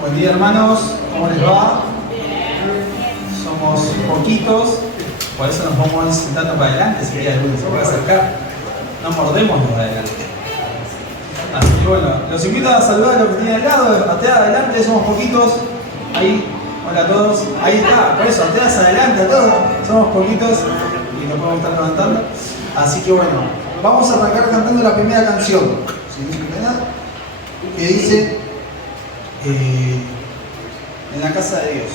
Buen día, hermanos, ¿cómo les va? Somos poquitos, por eso nos vamos a ir sentando para adelante, si hay alguno se puede acercar. No mordemos los de adelante. Así que bueno, los invito a saludar a los que tienen al lado, atrás adelante, somos poquitos. Ahí, hola a todos. Ahí está, por eso, atrás adelante a todos, somos poquitos y nos podemos estar levantando. Así que bueno, vamos a arrancar cantando la primera canción, que dice en la casa de Dios.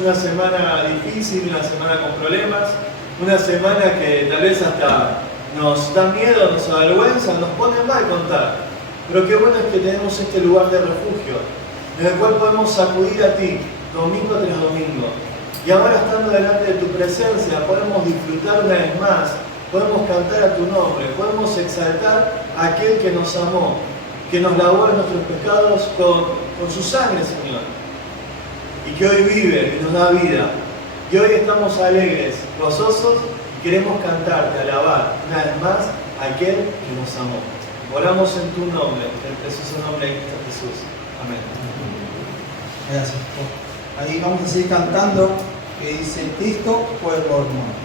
Una semana difícil, una semana con problemas, una semana que tal vez hasta nos da miedo, nos avergüenza, nos pone mal contar. Pero qué bueno es que tenemos este lugar de refugio, en el cual podemos acudir a ti, domingo tras domingo. Y ahora estando delante de tu presencia, podemos disfrutar una vez más, podemos cantar a tu nombre, podemos exaltar a aquel que nos amó, que nos lavó de nuestros pecados con su sangre, Señor. Y que hoy vive y nos da vida. Y hoy estamos alegres, gozosos y queremos cantarte, alabar una vez más a aquel que nos amó. Oramos en tu nombre, en el precioso nombre de Cristo Jesús. Amén. Gracias. Ahí vamos a seguir cantando, que dice: Cristo fue por nosotros.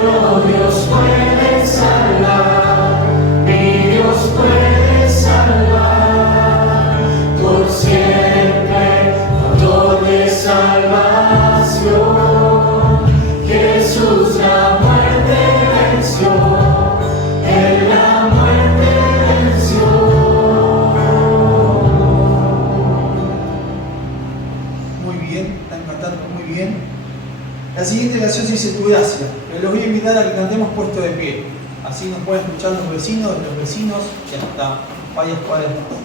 Solo Dios puede salvar, mi Dios puede salvar, por siempre, autor de salvación. Jesús la muerte venció, Él la muerte venció. Muy bien, están cantando muy bien. La siguiente canción se dice Tu Gracia. Pero los voy a invitar a que cantemos puesto de pie. Así nos pueden escuchar los vecinos y hasta varias cuadras más.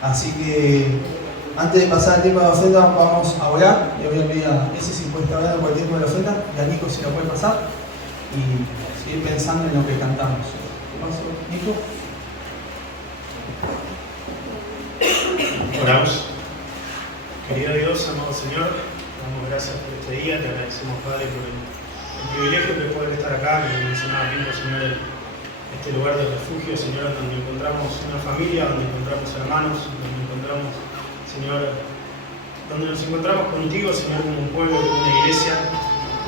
Así que antes de pasar al tiempo de la ofrenda vamos a orar. Le voy a pedir a ese si puede estar orando por el tiempo de la ofrenda y a Nico si lo puede pasar y seguir pensando en lo que cantamos. ¿Qué pasó, Nico? Oramos. Querido Dios, amado Señor, te damos gracias por este día, te agradecemos, Padre, por el privilegio de poder estar acá, como mencionaba Nico, Señor, este lugar de refugio, Señor, donde encontramos una familia, donde encontramos hermanos, donde encontramos, Señor, donde nos encontramos contigo, Señor, como un pueblo, como una iglesia,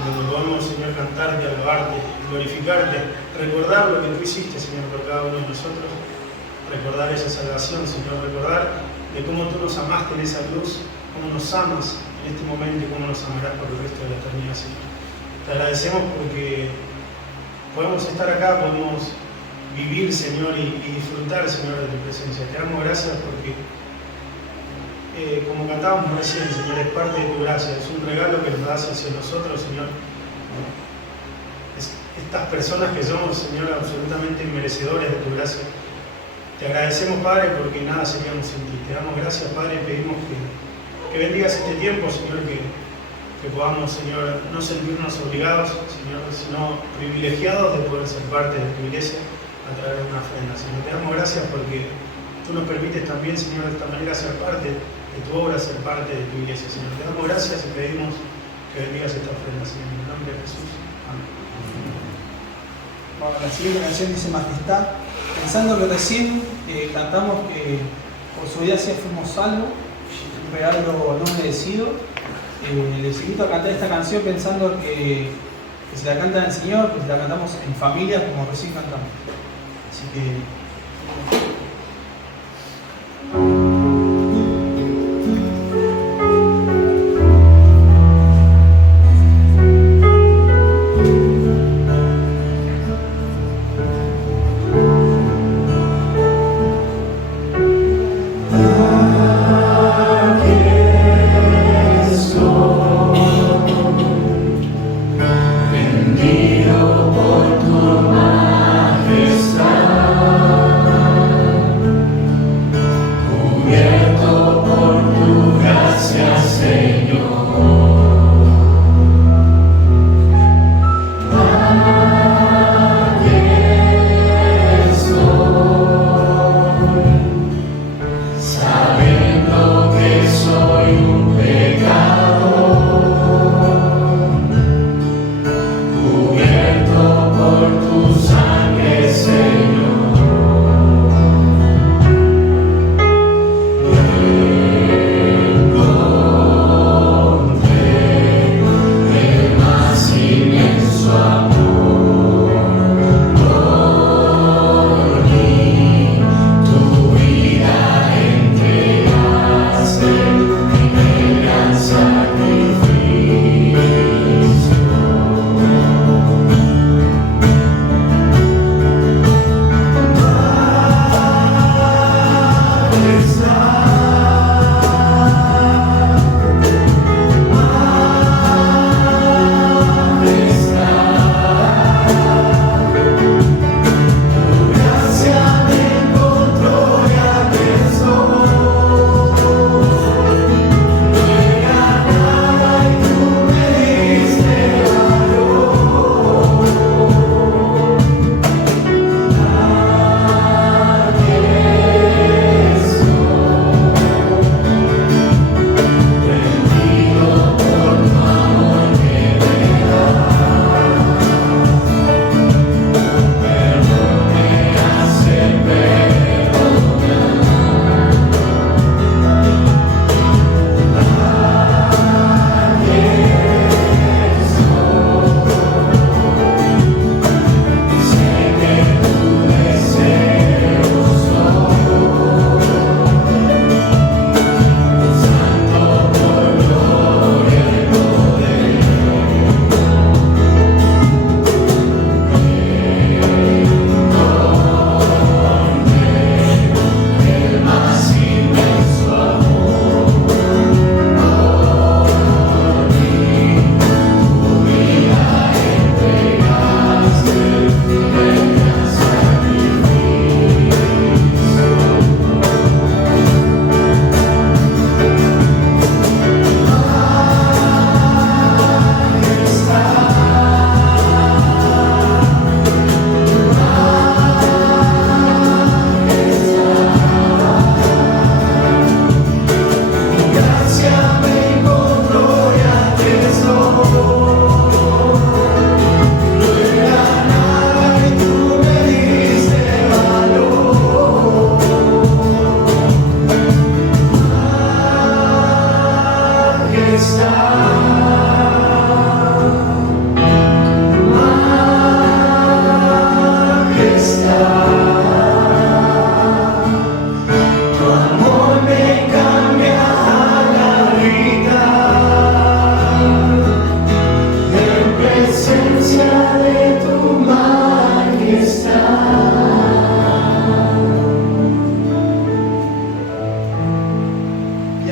donde podemos, Señor, cantarte, alabarte, glorificarte, recordar lo que tú hiciste, Señor, por cada uno de nosotros, recordar esa salvación, Señor, recordar de cómo tú nos amaste en esa cruz, cómo nos amas en este momento y cómo nos amarás por el resto de la eternidad, Señor. Te agradecemos porque podemos estar acá, podemos vivir, Señor, y disfrutar, Señor, de tu presencia. Te damos gracias porque, como cantábamos recién, Señor, es parte de tu gracia, es un regalo que nos das hacia nosotros, Señor. Estas personas que somos, Señor, absolutamente merecedores de tu gracia. Te agradecemos, Padre, porque nada seríamos sin ti. Te damos gracias, Padre, y pedimos que bendigas este tiempo, Señor, que podamos, Señor, no sentirnos obligados, Señor, sino privilegiados de poder ser parte de tu iglesia a través de una ofrenda. Señor, te damos gracias porque tú nos permites también, Señor, de esta manera ser parte de tu obra, ser parte de tu iglesia. Señor, te damos gracias y pedimos que bendigas esta ofrenda, Señor, en el nombre de Jesús. Amén. Bueno, la siguiente canción dice Majestad. Pensando que recién cantamos que por su gracia fuimos salvos, un regalo no merecido, les invito a cantar esta canción pensando que se la canta el Señor, que se la cantamos en familia como recién cantamos. Así que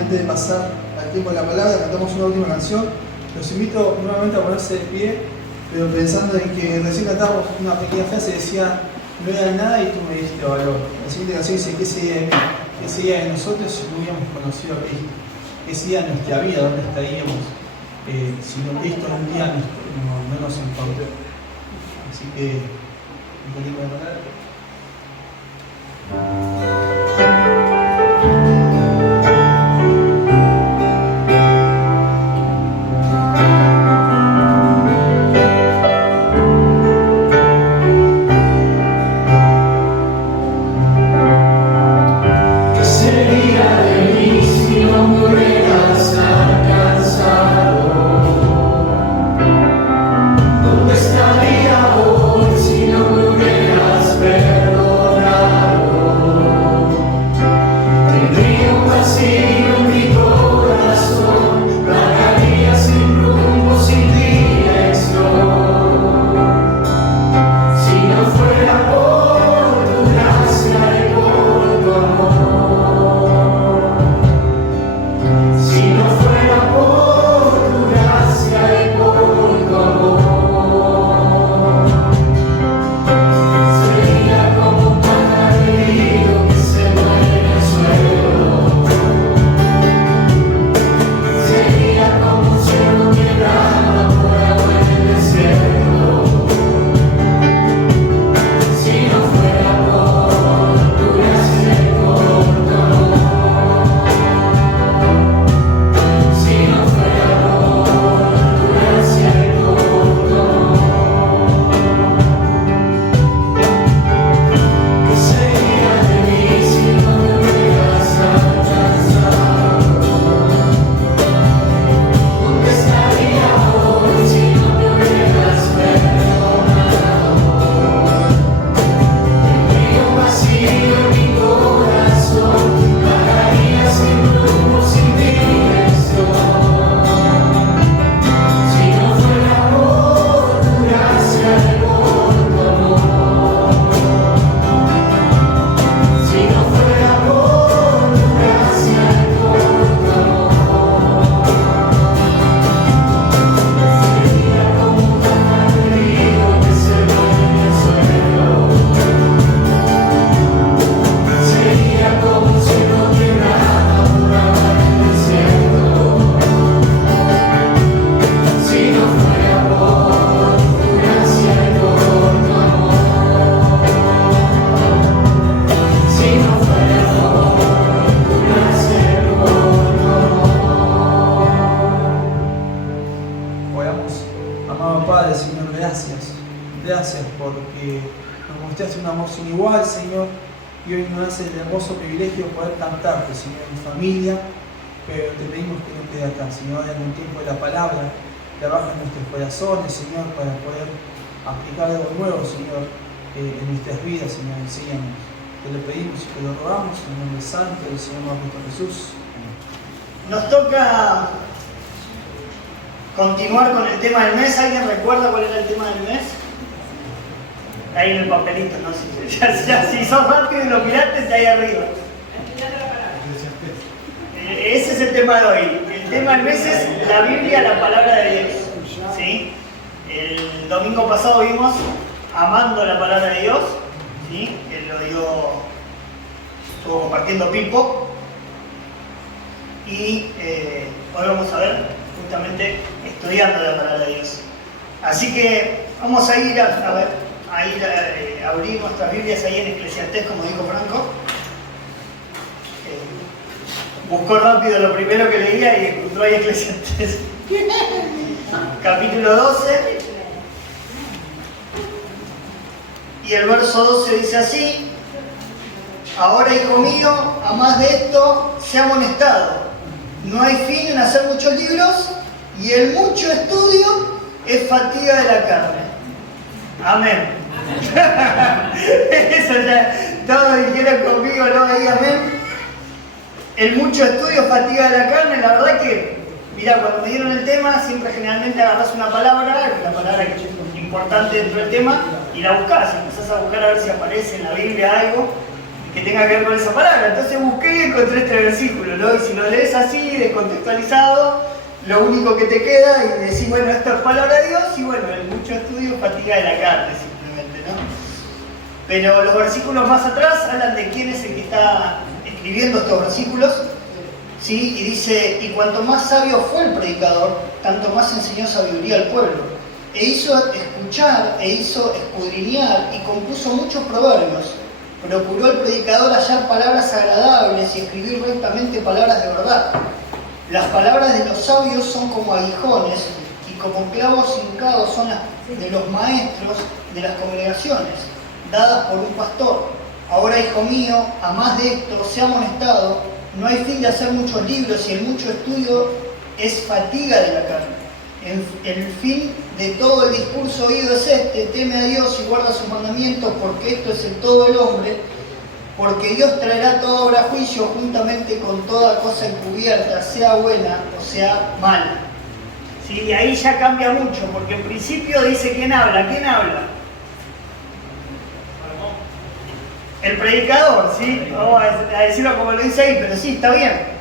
antes de pasar al tiempo de la palabra, cantamos una última canción. Los invito nuevamente a ponerse de pie, pero pensando en que recién cantamos una pequeña frase, decía, no era nada y tú me diste valor. La siguiente canción dice, ¿qué sería de mí? ¿Qué sería de nosotros si no hubiéramos conocido a Cristo? ¿Qué sería de nuestra vida? ¿Dónde estaríamos si no Cristo un día no nos encontró? Así que, un poquito de palabra. Gracias porque nos mostraste un amor sin igual, Señor, y hoy nos hace el hermoso privilegio de poder cantarte, Señor, en familia, pero te pedimos que no quede acá, Señor, en el tiempo de la palabra, trabaja en nuestros corazones, Señor, para poder aplicar algo nuevo, Señor, en nuestras vidas, Señor, enséñanos. Te lo pedimos y te lo rogamos en el nombre santo del Señor nuestro Jesús. Nos toca continuar con el tema del mes. ¿Alguien recuerda cuál era el tema del mes? Ahí en el papelito, no sé. Si sos rápido y lo miraste, está ahí arriba. Ese es el tema de hoy. El tema del mes es la Biblia, la palabra de Dios. ¿Sí? El domingo pasado vimos amando la palabra de Dios. ¿Sí? Él lo estuvo compartiendo Pipo. Y hoy vamos a ver justamente estudiando la palabra de Dios. Así que vamos a ir a abrir nuestras Biblias ahí en Eclesiastés, como dijo Franco. Buscó rápido lo primero que leía y encontró ahí Eclesiastés. Capítulo 12. Y el verso 12 dice así: ahora, hijo mío, a más de esto se ha amonestado. No hay fin en hacer muchos libros, y el mucho estudio es fatiga de la carne. Amén. Eso ya, todos dijeron conmigo, ¿no? Ahí, amén. El mucho estudio es fatiga de la carne. La verdad que, mira, cuando me dieron el tema, siempre generalmente agarras una palabra, la palabra que es importante dentro del tema, y la buscas, empezás a buscar a ver si aparece en la Biblia algo. que tenga que ver con esa palabra. Entonces busqué y encontré este versículo, ¿no? Y si lo lees así, descontextualizado, lo único que te queda es decir, bueno, esto es palabra de Dios, y bueno, el mucho estudio fatiga de la carne, simplemente, ¿no? Pero los versículos más atrás hablan de quién es el que está escribiendo estos versículos, ¿sí? Y dice, y cuanto más sabio fue el predicador, tanto más enseñó sabiduría al pueblo. E hizo escuchar, e hizo escudriñar, y compuso muchos proverbios. Procuró el predicador hallar palabras agradables y escribir rectamente palabras de verdad. Las palabras de los sabios son como aguijones, y como clavos hincados son las de los maestros de las congregaciones, dadas por un pastor. Ahora, hijo mío, a más de esto, sea amonestado, no hay fin de hacer muchos libros, y el mucho estudio es fatiga de la carne. El fin de todo el discurso oído es este: teme a Dios y guarda sus mandamientos, porque esto es el todo el hombre, porque Dios traerá toda obra a juicio juntamente con toda cosa encubierta, sea buena o sea mala. ¿Sí? Y ahí ya cambia mucho, porque en principio dice ¿quién habla? ¿Quién habla? El predicador, ¿sí? Vamos a decirlo como lo dice ahí, pero sí, está bien.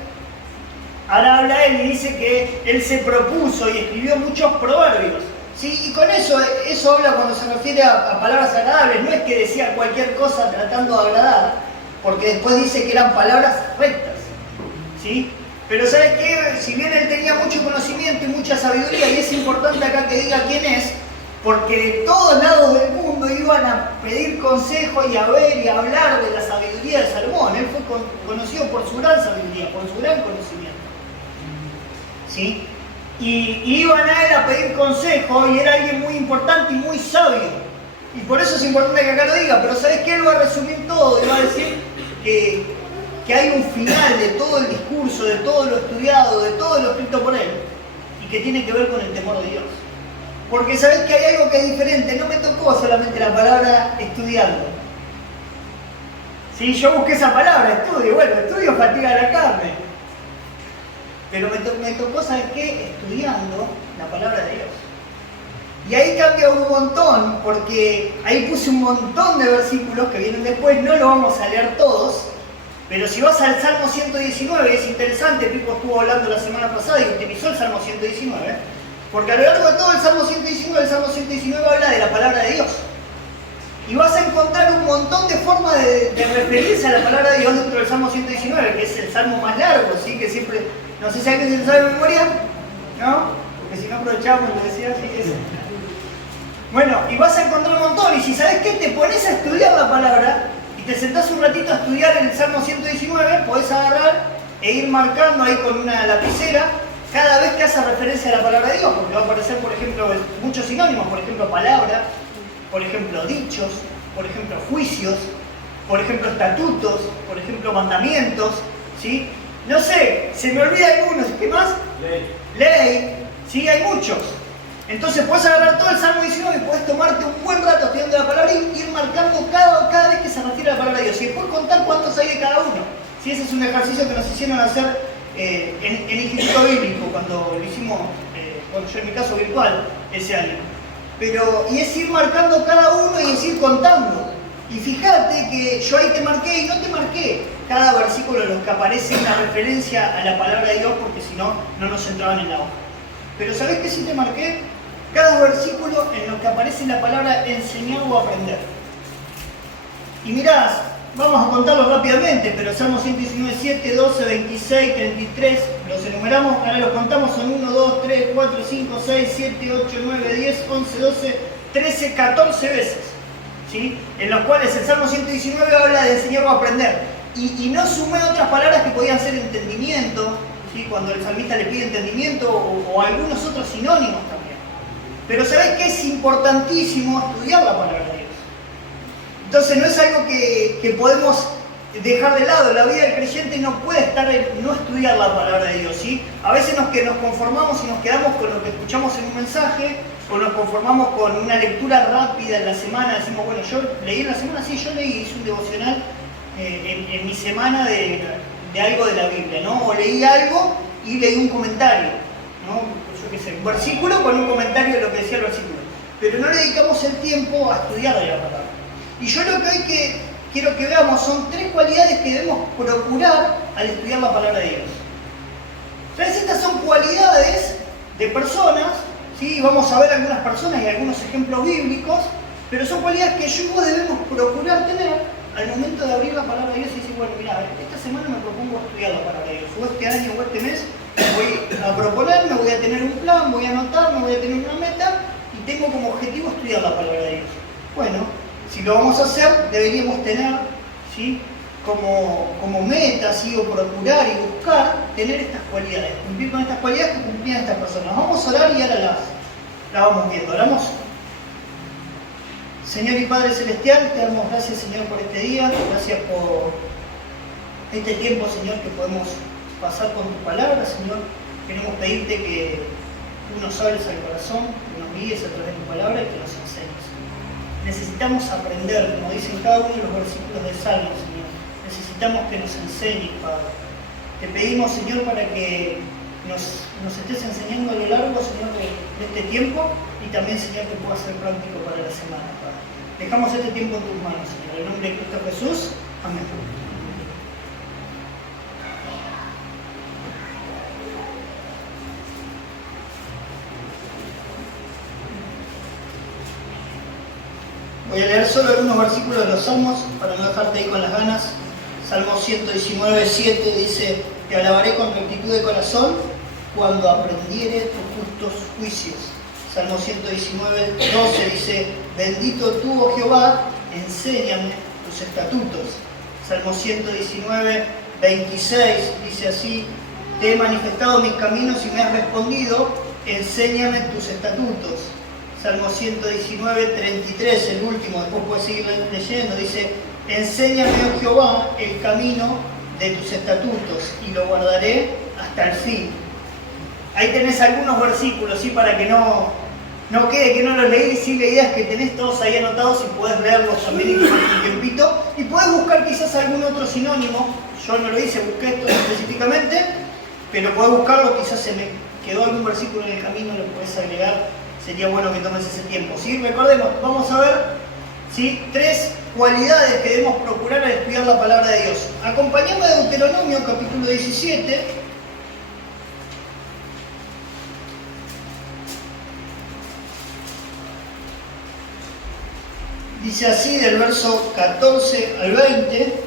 Ahora habla él y dice que él se propuso y escribió muchos proverbios, ¿sí? Y con eso habla cuando se refiere a palabras agradables. No es que decía cualquier cosa tratando de agradar, porque después dice que eran palabras rectas, ¿sí? Pero ¿sabes qué? Si bien él tenía mucho conocimiento y mucha sabiduría, y es importante acá que diga quién es, porque de todos lados del mundo iban a pedir consejo y a ver y a hablar de la sabiduría de Salomón. Él fue conocido por su gran sabiduría, por su gran conocimiento, ¿sí? Y iban a él a pedir consejo, y era alguien muy importante y muy sabio. Y por eso es importante que acá lo diga, pero ¿sabes qué? Él va a resumir todo y va a decir que hay un final de todo el discurso, de todo lo estudiado, de todo lo escrito por él, y que tiene que ver con el temor de Dios. Porque ¿sabes que hay algo que es diferente? No me tocó solamente la palabra estudiando. ¿Sí? Yo busqué esa palabra, estudio. Bueno, estudio fatiga la carne. Pero me tocó, ¿sabes qué? Estudiando la palabra de Dios. Y ahí cambia un montón, porque ahí puse un montón de versículos que vienen después, no lo vamos a leer todos, pero si vas al Salmo 119, es interesante, Pipo estuvo hablando la semana pasada y utilizó el Salmo 119, porque a lo largo de todo el Salmo 119 habla de la palabra de Dios. Y vas a encontrar un montón de formas de referirse a la palabra de Dios dentro del Salmo 119, que es el salmo más largo, ¿sí? Que siempre, no sé si alguien se lo sabe de memoria, ¿no? Porque si no aprovechamos, lo decía así que es. Bueno, y vas a encontrar un montón, y si sabes qué, te pones a estudiar la palabra, y te sentás un ratito a estudiar el Salmo 119, podés agarrar e ir marcando ahí con una lapicera cada vez que hace referencia a la palabra de Dios, porque va a aparecer, por ejemplo, muchos sinónimos, por ejemplo, palabra, por ejemplo, dichos, por ejemplo, juicios, por ejemplo, estatutos, por ejemplo, mandamientos, ¿sí? No sé, se me olvida algunos, ¿qué más? Ley, ¿sí? Hay muchos. Entonces puedes agarrar todo el Salmo 19 y puedes tomarte un buen rato estudiando la palabra y ir marcando cada vez que se refiere a la palabra de Dios. Y después contar cuántos hay de cada uno. ¿Sí? Ese es un ejercicio que nos hicieron hacer en el Instituto Bíblico, cuando lo hicimos, bueno, yo en mi caso virtual, ese año. Y es ir marcando cada uno y es ir contando. Y fíjate que yo ahí te marqué y no te marqué cada versículo en los que aparece una referencia a la palabra de Dios, porque si no, no nos entraban en la hoja. Pero ¿sabés qué sí te marqué? Cada versículo en los que aparece la palabra enseñar o aprender. Y mirá, vamos a contarlo rápidamente, pero Salmo 119, 7, 12, 26, 33, los enumeramos, ahora los contamos, son 1, 2, 3, 4, 5, 6, 7, 8, 9, 10, 11, 12, 13, 14 veces, ¿sí? En los cuales el Salmo 119 habla de enseñar o aprender. Y no sumé otras palabras que podían ser entendimiento, ¿sí? Cuando el salmista le pide entendimiento, o algunos otros sinónimos también. Pero ¿sabés qué? Es importantísimo estudiar la palabra de Dios. Entonces no es algo que podemos dejar de lado. La vida del creyente no puede estar en no estudiar la palabra de Dios, ¿sí? A veces nos conformamos y nos quedamos con lo que escuchamos en un mensaje, o nos conformamos con una lectura rápida en la semana. Decimos, bueno, yo leí en la semana, sí, yo leí, hice un devocional en mi semana de algo de la Biblia, ¿no? O leí algo y leí un comentario, ¿no? Yo qué sé, un versículo con un comentario de lo que decía el versículo. Pero no le dedicamos el tiempo a estudiar la palabra. Y yo lo que hoy quiero que veamos, son 3 cualidades que debemos procurar al estudiar la palabra de Dios. Entonces estas son cualidades de personas, ¿sí? Vamos a ver algunas personas y algunos ejemplos bíblicos, pero son cualidades que yo y vos debemos procurar tener al momento de abrir la palabra de Dios y decir, bueno, mira, esta semana me propongo estudiar la palabra de Dios, o este año o este mes voy a proponerme, voy a tener un plan, voy a anotarme, voy a tener una meta y tengo como objetivo estudiar la palabra de Dios. Bueno, si lo vamos a hacer, deberíamos tener, ¿sí?, como meta, ¿sí?, o procurar y buscar tener estas cualidades, cumplir con estas cualidades que cumplían estas personas. Vamos a orar y ahora la vamos viendo. Oramos. Señor y Padre Celestial, te damos gracias, Señor, por este día, gracias por este tiempo, Señor, que podemos pasar con tu palabra, Señor. Queremos pedirte que tú nos hables al corazón, que nos guíes a través de tu palabra y que nos enseñes. Necesitamos aprender, como dicen cada uno de los versículos del Salmo, Señor. Necesitamos que nos enseñes, Padre. Te pedimos, Señor, para que nos estés enseñando a lo largo, Señor, de este tiempo y también, Señor, que pueda ser práctico para la semana, Padre. Dejamos este tiempo en tus manos, Señor. En el nombre de Cristo Jesús. Amén. Voy a leer solo algunos versículos de los Salmos para no dejarte ahí con las ganas. Salmo 119, 7 dice: te alabaré con rectitud de corazón cuando aprendiere tus justos juicios. Salmo 119, 12 dice: bendito tú, oh Jehová, enséñame tus estatutos. Salmo 119, 26 dice así: te he manifestado mis caminos y me has respondido, enséñame tus estatutos. Salmo 119, 33, el último, después puedes seguir leyendo, dice: enséñame, oh Jehová, el camino de tus estatutos y lo guardaré hasta el fin. Ahí tenés algunos versículos, ¿sí?, para que no quede que no los leí, sí, la idea es que tenés todos ahí anotados y podés leerlos también en un tiempito y podés buscar quizás algún otro sinónimo. Yo no lo hice, busqué esto específicamente, pero podés buscarlo, quizás se me quedó algún versículo en el camino, lo podés agregar. Sería bueno que tomes ese tiempo, ¿sí? Recordemos, vamos a ver, ¿sí?, 3 cualidades que debemos procurar al estudiar la palabra de Dios. Acompañame a Deuteronomio, capítulo 17. Dice así, del verso 14 al 20.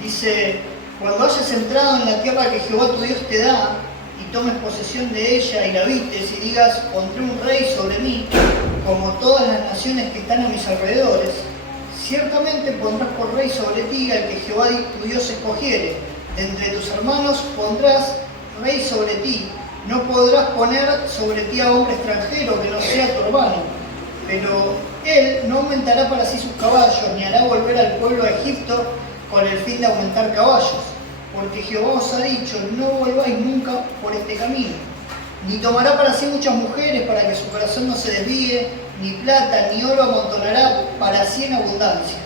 Dice: cuando hayas entrado en la tierra que Jehová tu Dios te da, y tomes posesión de ella y la habites, y digas: pondré un rey sobre mí, como todas las naciones que están a mis alrededores, ciertamente pondrás por rey sobre ti al que Jehová tu Dios escogiere. De entre tus hermanos pondrás rey sobre ti. No podrás poner sobre ti a hombre extranjero que no sea tu hermano. Pero él no aumentará para sí sus caballos, ni hará volver al pueblo a Egipto con el fin de aumentar caballos. Porque Jehová os ha dicho: no volváis nunca por este camino. Ni tomará para sí muchas mujeres para que su corazón no se desvíe, ni plata ni oro amontonará para sí en abundancia.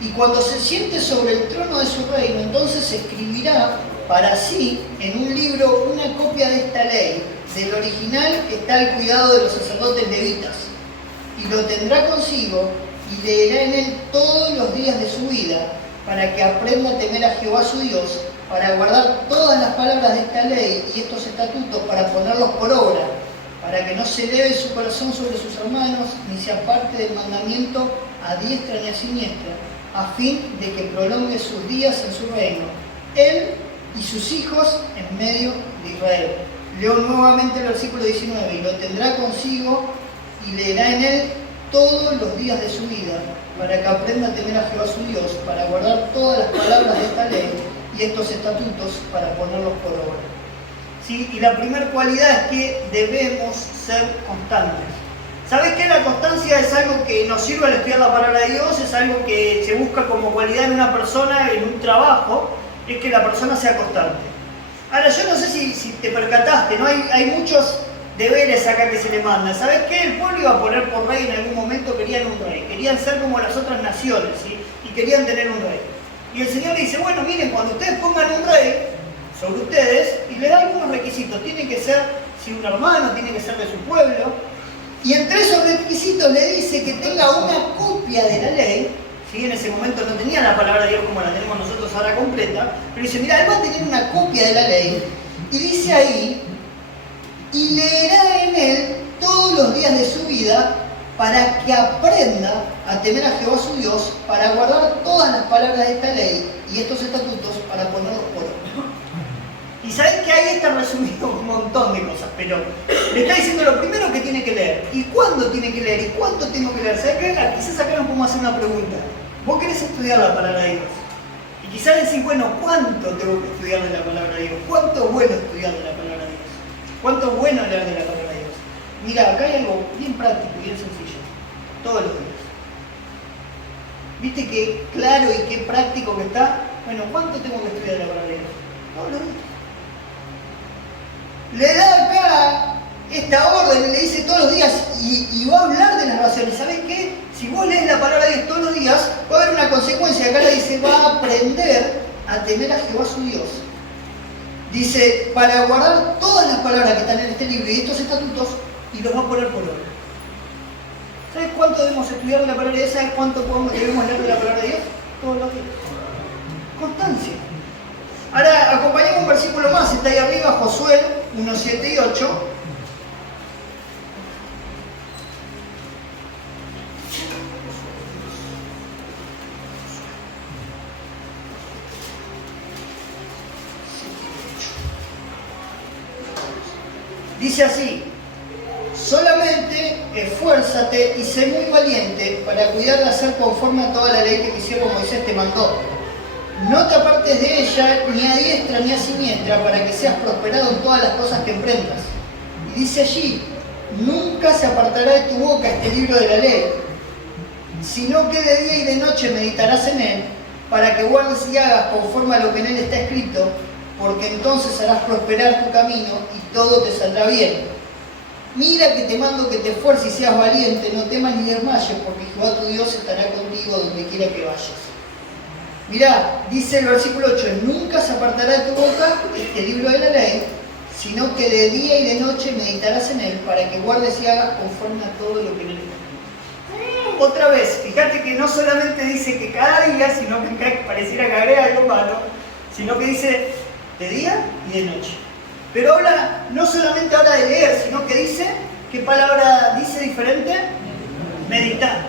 Y cuando se siente sobre el trono de su reino, entonces escribirá para sí en un libro una copia de esta ley, del original que está al cuidado de los sacerdotes levitas. Y lo tendrá consigo y leerá en él todos los días de su vida, para que aprenda a temer a Jehová su Dios, para guardar todas las palabras de esta ley y estos estatutos, para ponerlos por obra, para que no se eleve su corazón sobre sus hermanos, ni se aparte del mandamiento a diestra ni a siniestra, a fin de que prolongue sus días en su reino, él y sus hijos en medio de Israel. Leo nuevamente el versículo 19: y lo tendrá consigo y leerá en él todos los días de su vida, para que aprenda a temer a Jehová su Dios, para guardar todas las palabras de esta ley y estos estatutos, para ponerlos por obra. ¿Sí? Y la primera cualidad es que debemos ser constantes. ¿Sabés qué? La constancia es algo que nos sirve al estudiar la palabra de Dios, es algo que se busca como cualidad en una persona, en un trabajo, es que la persona sea constante. Ahora, yo no sé si te percataste, ¿no? Hay muchos deberes acá que se le mandan. ¿Sabés qué? El pueblo iba a poner por rey en algún momento, querían un rey, querían ser como las otras naciones, ¿sí?, y querían tener un rey. Y el Señor le dice: bueno, miren, cuando ustedes pongan un rey sobre ustedes, y le da algunos requisitos, tiene que ser, si un hermano, tiene que ser de su pueblo, Y entre esos requisitos le dice que tenga una copia de la ley. ¿Sí? En ese momento no tenía la palabra de Dios como la tenemos nosotros ahora completa, pero dice, mira, él va a tener una copia de la ley, y dice ahí, y leerá en él todos los días de su vida para que aprenda a temer a Jehová su Dios, para guardar todas las palabras de esta ley y estos estatutos para ponerlos por obra. Y sabés que ahí está resumido un montón de cosas, pero le está diciendo lo primero que tiene que leer, y cuándo tiene que leer, y cuánto tengo que leer. ¿Sabés qué? Quizás acá nos podemos hacer una pregunta. Vos querés estudiar la palabra de Dios, y quizás decís, bueno, ¿cuánto tengo que estudiar de la palabra de Dios? ¿Cuánto es bueno estudiar de la palabra de Dios? ¿Cuánto es bueno leer de la palabra de Dios? Mira, acá hay algo bien práctico y bien sencillo. Todos los días. ¿Viste qué claro y qué práctico que está? Bueno, ¿cuánto tengo que estudiar de la palabra de Dios? Todos los días. Le da acá esta orden y le dice todos los días y va a hablar de las oraciones. ¿Sabes qué? Si vos lees la palabra de Dios todos los días, va a haber una consecuencia. Acá le dice, va a aprender a temer a Jehová su Dios. Dice, para guardar todas las palabras que están en este libro y estos estatutos, y los va a poner por obra. ¿Sabes cuánto debemos estudiar de la palabra de Dios? ¿Sabes cuánto debemos leer de la palabra de Dios? Todos los días. Constancia. Ahora, acompañemos un versículo más, está ahí arriba, Josué 1, 7 y 8. Dice así, solamente esfuérzate y sé muy valiente para cuidar de hacer conforme a toda la ley que mi siervo Moisés te mandó. No te apartes de ella ni a diestra ni a siniestra para que seas prosperado en todas las cosas que emprendas. Y dice allí, nunca se apartará de tu boca este libro de la ley, sino que de día y de noche meditarás en él, para que guardes y hagas conforme a lo que en él está escrito, porque entonces harás prosperar tu camino y todo te saldrá bien. Mira que te mando que te esfuerces y seas valiente, no temas ni desmayes, porque Jehová tu Dios estará contigo donde quiera que vayas. Mirá, dice el versículo 8, nunca se apartará de tu boca este libro de la ley, sino que de día y de noche meditarás en él, para que guardes y hagas conforme a todo lo que en él está escrito. Otra vez, fíjate que no solamente dice que cada día, sino que pareciera que agrega algo malo, sino que dice de día y de noche. Pero habla, no solamente habla de leer, sino que dice, ¿qué palabra dice diferente? Meditar.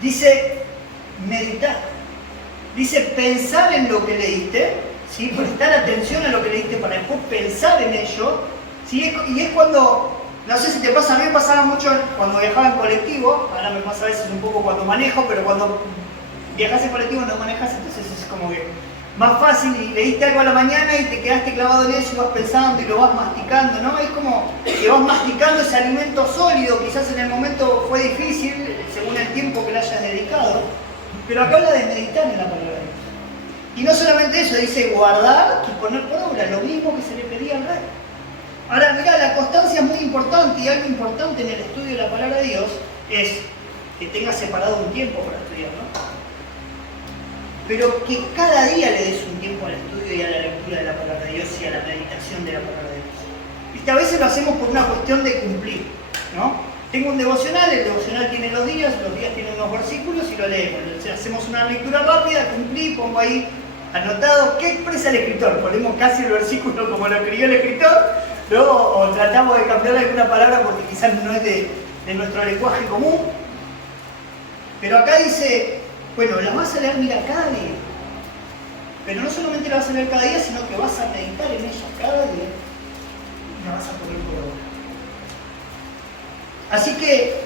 Dice meditar. Dice pensar en lo que leíste, ¿sí? Prestar atención a lo que leíste para después pensar en ello, ¿sí? Y es cuando, no sé si te pasa, a mí me pasaba mucho cuando viajaba en colectivo, ahora me pasa a veces un poco cuando manejo, pero cuando viajas en colectivo no manejas, entonces es como que más fácil y leíste algo a la mañana y te quedaste clavado en eso y vas pensando y lo vas masticando, ¿no? Es como que vas masticando ese alimento sólido, quizás en el momento fue difícil, según el tiempo que le hayas dedicado, pero acá habla de meditar en la palabra de Dios. Y no solamente eso, dice guardar y poner por obra, lo mismo que se le pedía al rey. Ahora, mirá, la constancia es muy importante y algo importante en el estudio de la palabra de Dios es que tengas separado un tiempo para estudiar, ¿no? Pero que cada día le des un tiempo al estudio y a la lectura de la palabra de Dios y a la meditación de la palabra de Dios. ¿Viste? A veces lo hacemos por una cuestión de cumplir, ¿no? Tengo un devocional, el devocional tiene los días tienen unos versículos y lo leemos. Hacemos una lectura rápida, cumplí, pongo ahí anotado qué expresa el escritor. Ponemos casi el versículo como lo escribió el escritor, ¿no? O tratamos de cambiarle alguna palabra porque quizás no es de nuestro lenguaje común. Pero acá dice, bueno, la vas a leer, mira, cada día. Pero no solamente la vas a leer cada día, sino que vas a meditar en ella cada día y la vas a poner por obra. Así que,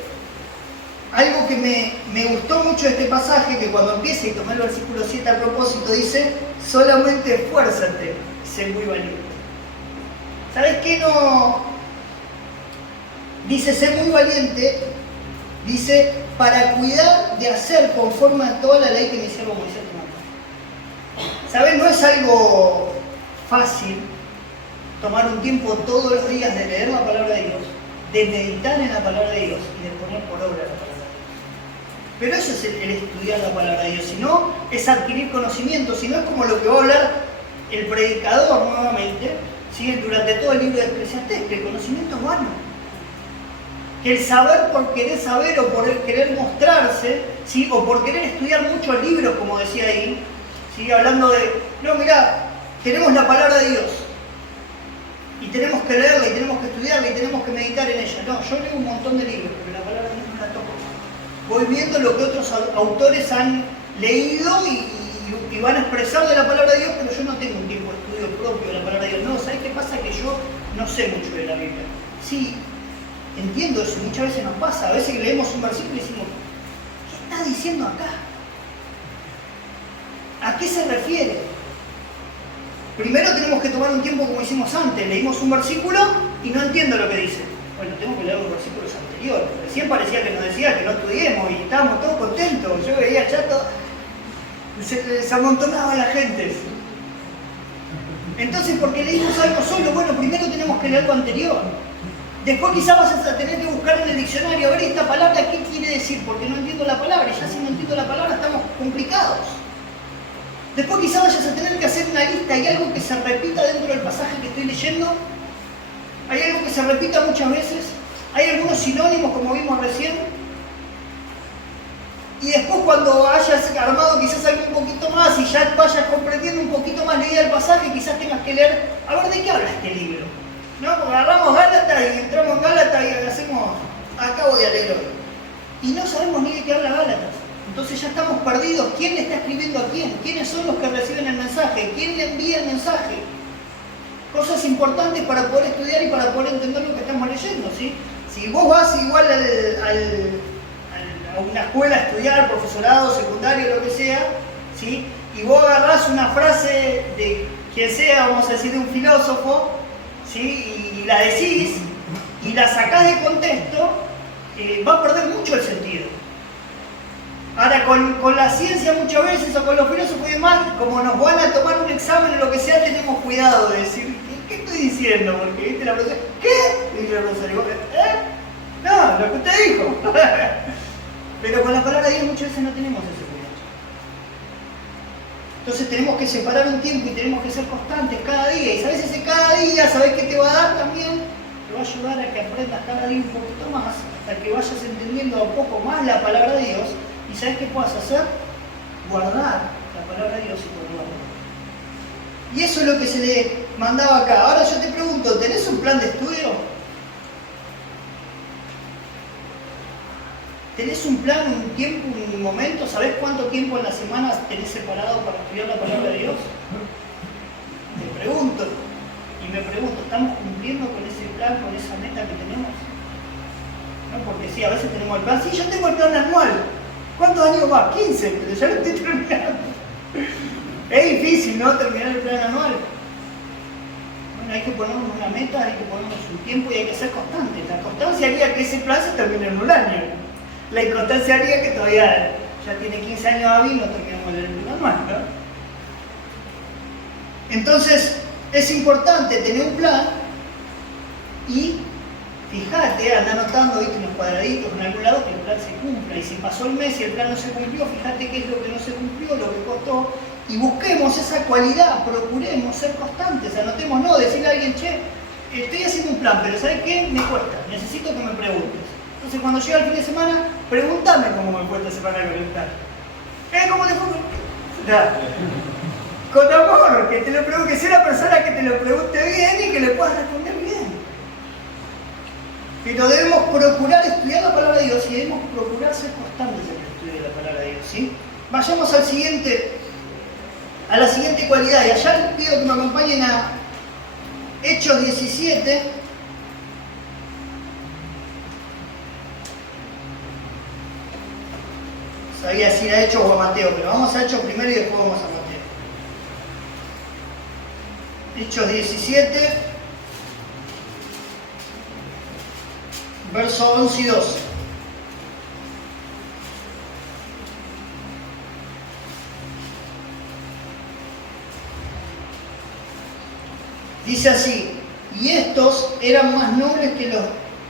algo que me gustó mucho de este pasaje, que cuando empieza y tomé el versículo 7 a propósito, dice, solamente esfuérzate y sé muy valiente. ¿Sabes qué no? Dice, sé muy valiente, dice, para cuidar de hacer conforme a toda la ley que mi siervo Moisés te mandó. ¿Sabes? No es algo fácil tomar un tiempo todos los días de leer la palabra de Dios, de meditar en la palabra de Dios y de poner por obra la palabra de Dios. Pero eso es el estudiar la palabra de Dios, si no es adquirir conocimiento, si no es como lo que va a hablar el predicador nuevamente, ¿sí? Durante todo el libro de Eclesiastés, que el conocimiento es vano. que el saber por querer saber o por querer mostrarse, ¿sí? O por querer estudiar muchos libros, como decía ahí, ¿sí? Hablando de, no, mirá, tenemos la palabra de Dios y tenemos que leerla y tenemos que estudiarla y tenemos que meditar en ella. No, yo leo un montón de libros, pero la palabra de Dios no la toco. Voy viendo lo que otros autores han leído y van a expresar de la palabra de Dios, pero yo no tengo un tiempo de estudio propio de la palabra de Dios. No, ¿sabes qué pasa? Que yo no sé mucho de la Biblia. Sí, entiendo eso, muchas veces nos pasa. A veces leemos un versículo y decimos, ¿qué está diciendo acá? ¿A qué se refiere? Primero tenemos que tomar un tiempo como hicimos antes. Leímos un versículo y no entiendo lo que dice. Bueno, tengo que leer los versículos anteriores. Recién parecía que nos decía que no estudiemos y estábamos todos contentos. Yo veía chato, se amontonaba la gente. Entonces, porque leímos algo solo, bueno, primero tenemos que leer lo anterior. Después quizás vas a tener que buscar en el diccionario, a ver esta palabra, ¿qué quiere decir? Porque no entiendo la palabra, y ya si no entiendo la palabra estamos complicados. Después quizás vayas a tener que hacer una lista, hay algo que se repita dentro del pasaje que estoy leyendo, hay algo que se repita muchas veces, hay algunos sinónimos como vimos recién, y después cuando hayas armado quizás algo un poquito más y ya vayas comprendiendo un poquito más la idea del pasaje, quizás tengas que leer, a ver de qué habla este libro. ¿No? Porque agarramos Gálatas y entramos en Gálatas y hacemos, acabo de leer hoy. Y no sabemos ni de qué habla Gálatas. Entonces ya estamos perdidos. ¿Quién le está escribiendo a quién? ¿Quiénes son los que reciben el mensaje? ¿Quién le envía el mensaje? Cosas importantes para poder estudiar y para poder entender lo que estamos leyendo, ¿sí? Si vos vas igual a una escuela a estudiar, profesorado, secundario, lo que sea, ¿sí? Y vos agarrás una frase de quien sea, vamos a decir de un filósofo, ¿sí? Y la decís y la sacás de contexto, va a perder mucho el sentido. Ahora, con la ciencia muchas veces o con los filósofos y demás, como nos van a tomar un examen o lo que sea, tenemos cuidado de decir, ¿qué estoy diciendo? Porque viste la profesora, ¿qué? Y la profesora, no, lo que usted dijo. Pero con la palabra de Dios muchas veces no tenemos ese cuidado. Entonces tenemos que separar un tiempo y tenemos que ser constantes cada día. Y sabes ese cada día, ¿sabes qué te va a dar también? Te va a ayudar a que aprendas cada día un poquito más, hasta que vayas entendiendo un poco más la palabra de Dios. ¿Y sabes qué puedas hacer? Guardar la palabra de Dios y guardarla. Y eso es lo que se le mandaba acá. Ahora yo te pregunto, ¿tenés un plan de estudio? ¿Tenés un plan, un tiempo, un momento? ¿Sabés cuánto tiempo en la semana tenés separado para estudiar la palabra de Dios? Te pregunto, y me pregunto, ¿estamos cumpliendo con ese plan, con esa meta que tenemos? ¿No? Porque sí, a veces tenemos el plan, sí, yo tengo el plan anual. ¿Cuántos años va? 15, pero ya lo estoy terminando. Es difícil, ¿no? Terminar el plan anual. Bueno, hay que ponernos una meta, hay que ponernos un tiempo y hay que ser constantes. La constancia haría que ese plan se termine en un año. La inconstancia haría que todavía ya tiene 15 años David y no terminamos el plan anual, ¿no? Entonces, es importante tener un plan y fíjate, anda anotando, viste, unos cuadraditos en algún lado que el plan se cumpla. Y si pasó el mes y el plan no se cumplió, fíjate qué es lo que no se cumplió, lo que costó. Y busquemos esa cualidad, procuremos ser constantes, anotemos, no, decirle a alguien, che, estoy haciendo un plan, pero ¿sabes qué? Me cuesta, necesito que me preguntes. Entonces cuando llega el fin de semana, pregúntame cómo me fue esta semana con el plan. ¿Cómo te fue? Con amor, que te lo pregunte, que sea la persona que te lo pregunte bien y que le puedas responder bien. Pero debemos procurar estudiar la palabra de Dios y debemos procurar ser constantes en el estudio de la palabra de Dios, ¿sí? Vayamos a la siguiente cualidad, y allá les pido que me acompañen a Hechos 17. Sabía si era Hechos o a Mateo, pero vamos a Hechos primero y después vamos a Mateo. Hechos 17, verso 11 y 12. Dice así, y estos eran más nobles que los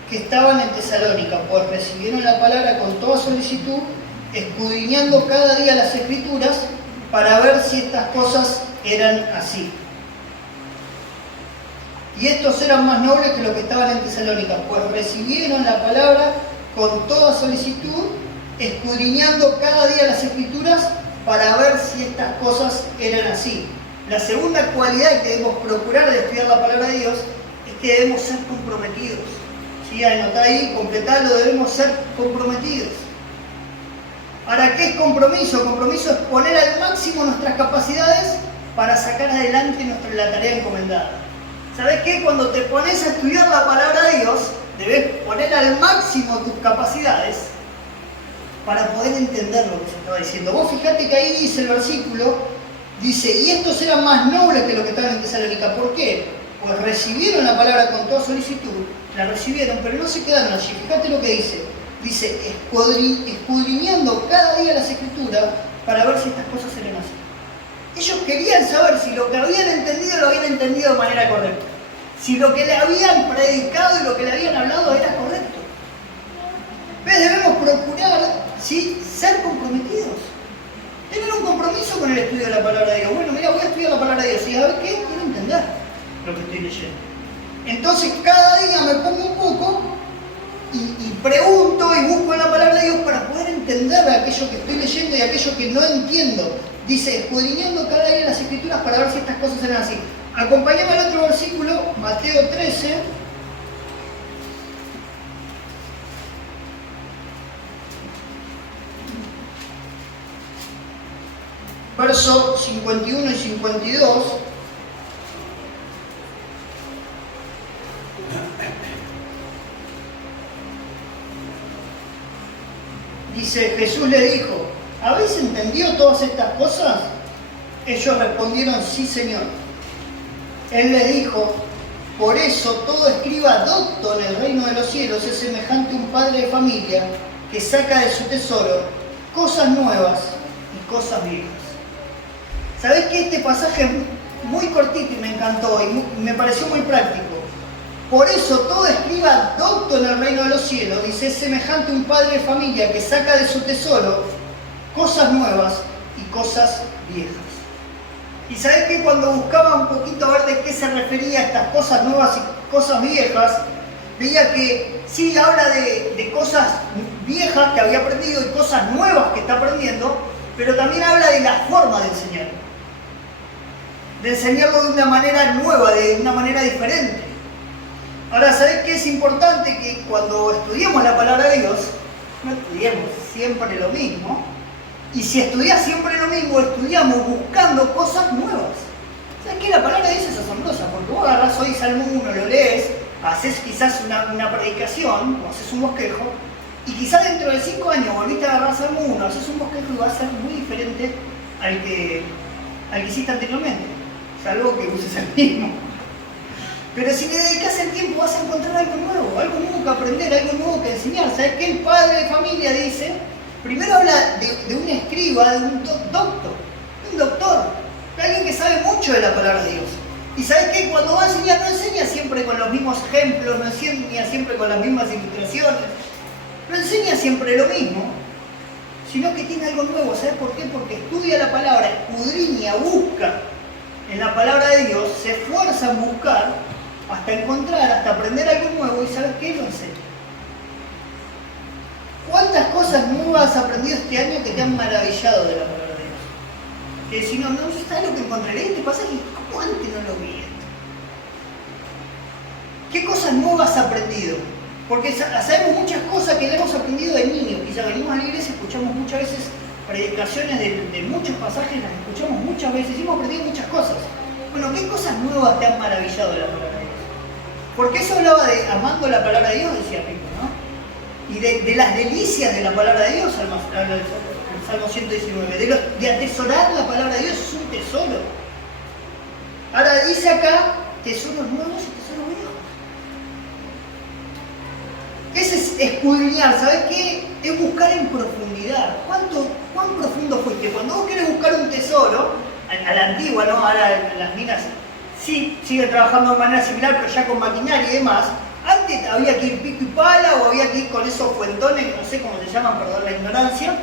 que estaban en Tesalónica, pues recibieron la palabra con toda solicitud, escudriñando cada día las Escrituras para ver si estas cosas eran así. y estos eran más nobles que los que estaban en Tesalónica, pues recibieron la palabra con toda solicitud, escudriñando cada día las Escrituras para ver si estas cosas eran así. La segunda cualidad que debemos procurar de estudiar la palabra de Dios es que debemos ser comprometidos. ¿Sí? Anotá ahí, completalo, debemos ser comprometidos. Ahora, ¿qué es compromiso? Compromiso es poner al máximo nuestras capacidades para sacar adelante la tarea encomendada. ¿Sabes qué? Cuando te pones a estudiar la palabra de Dios, debes poner al máximo tus capacidades para poder entender lo que se estaba diciendo. Vos fijate que ahí dice el versículo, dice, y estos eran más nobles que los que estaban en Tesalónica. ¿Por qué? Pues recibieron la palabra con toda solicitud, la recibieron, pero no se quedaron allí. Fíjate lo que dice. Dice, escudriñando cada día las Escrituras para ver si estas cosas eran así. Ellos querían saber si lo que habían entendido lo habían entendido de manera correcta. Si lo que le habían predicado y lo que le habían hablado era correcto. ¿Ves? Debemos procurar, ¿sí?, ser comprometidos. Tener un compromiso con el estudio de la palabra de Dios. Bueno, mira, voy a estudiar la palabra de Dios y a ver qué, quiero entender lo que estoy leyendo. Entonces cada día me pongo un poco y pregunto y busco en la palabra de Dios para poder entender aquello que estoy leyendo y aquello que no entiendo. Dice, escudriñando cada día las Escrituras para ver si estas cosas eran así. Acompáñame al otro versículo, Mateo 13. Verso 51 y 52. Dice, Jesús le dijo, ¿habéis entendido todas estas cosas? Ellos respondieron, sí, Señor. Él les dijo, por eso todo escriba docto en el reino de los cielos es semejante a un padre de familia que saca de su tesoro cosas nuevas y cosas viejas. ¿Sabés que este pasaje es muy cortito y me encantó y me pareció muy práctico? Por eso todo escriba docto en el reino de los cielos, dice, es semejante a un padre de familia que saca de su tesoro cosas nuevas y cosas viejas. Y sabés que cuando buscaba un poquito a ver de qué se refería a estas cosas nuevas y cosas viejas, veía que sí habla de cosas viejas que había aprendido y cosas nuevas que está aprendiendo, pero también habla de la forma de enseñarlo. De enseñarlo de una manera nueva, de una manera diferente. Ahora, ¿sabés qué es importante? Que cuando estudiemos la palabra de Dios, no estudiemos siempre lo mismo. Y si estudias siempre lo mismo, estudiamos buscando cosas nuevas. ¿Sabés qué? La palabra de Dios es asombrosa, porque vos agarrás hoy Salmo 1, lo lees, haces quizás una predicación, o haces un bosquejo, y quizás dentro de 5 años volviste a agarrar Salmo 1, haces un bosquejo y va a ser muy diferente al que hiciste anteriormente, salvo que uses el mismo. Pero si le dedicas el tiempo vas a encontrar algo nuevo que aprender, algo nuevo que enseñar. ¿Sabes qué? El padre de familia dice, primero habla de un escriba, de un doctor, de alguien que sabe mucho de la palabra de Dios. Y ¿sabes qué? Cuando va a enseñar, no enseña siempre con los mismos ejemplos, no enseña siempre con las mismas ilustraciones, no enseña siempre lo mismo, sino que tiene algo nuevo. ¿Sabes por qué? Porque estudia la palabra, escudriña, busca en la palabra de Dios, se esfuerza en buscar hasta encontrar, hasta aprender algo nuevo, y ¿sabes qué? Lo enseña. ¿Cuántas cosas nuevas has aprendido este año que te han maravillado de la palabra de Dios? Que si no, ¿sabes lo que encontraré? Este pasaje, ¿cómo antes no lo vi esto? ¿Qué cosas nuevas has aprendido? Porque sabemos muchas cosas que le hemos aprendido de niños. Quizá venimos a la iglesia, escuchamos muchas veces predicaciones de muchos pasajes, las escuchamos muchas veces y hemos aprendido muchas cosas. Bueno, ¿qué cosas nuevas te han maravillado de la palabra de Dios? Porque eso hablaba de amando la palabra de Dios, decía Pico, ¿no? Y de las delicias de la palabra de Dios, habla el Salmo 119, de atesorar la palabra de Dios, es un tesoro. Ahora dice acá, tesoros nuevos y tesoros viejos. Ese es escudriñar, ¿sabes qué? Es buscar en profundidad. ¿Cuán profundo fuiste? Cuando vos querés buscar un tesoro, a la antigua, ¿no? Ahora las minas sí siguen trabajando de manera similar, pero ya con maquinaria y demás. Antes había que ir pico y pala o había que ir con esos fuentones, no sé cómo se llaman, perdón la ignorancia,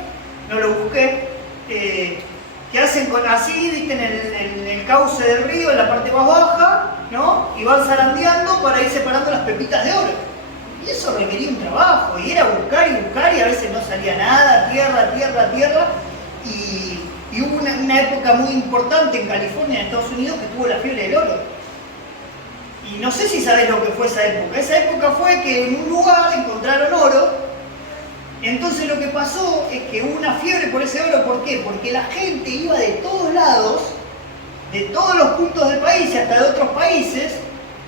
no lo busqué, que hacen así, viste, en el cauce del río, en la parte más baja, ¿no? Y van zarandeando para ir separando las pepitas de oro. Y eso requería un trabajo, y era buscar y a veces no salía nada, tierra. Y hubo una época muy importante en California, en Estados Unidos, que tuvo la fiebre del oro. Y no sé si sabes lo que fue esa época. Esa época fue que en un lugar encontraron oro. Entonces lo que pasó es que hubo una fiebre por ese oro. ¿Por qué? Porque la gente iba de todos lados, de todos los puntos del país y hasta de otros países,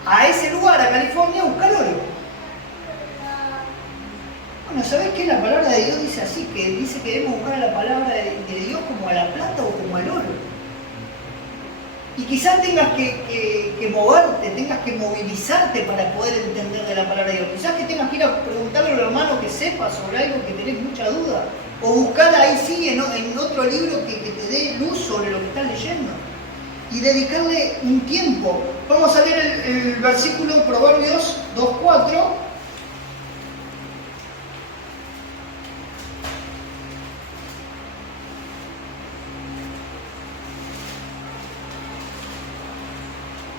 a ese lugar, a California, a buscar oro. Bueno, ¿sabés qué? La palabra de Dios dice así, que dice que debemos buscar a la palabra de Dios como a la plata o como al oro. Y quizás tengas que moverte, tengas que movilizarte para poder entender de la palabra de Dios. Quizás que tengas que ir a preguntarle a un hermano que sepa sobre algo que tenés mucha duda. O buscar ahí sí en otro libro que te dé luz sobre lo que estás leyendo. Y dedicarle un tiempo. Vamos a leer el versículo Proverbios 2:4.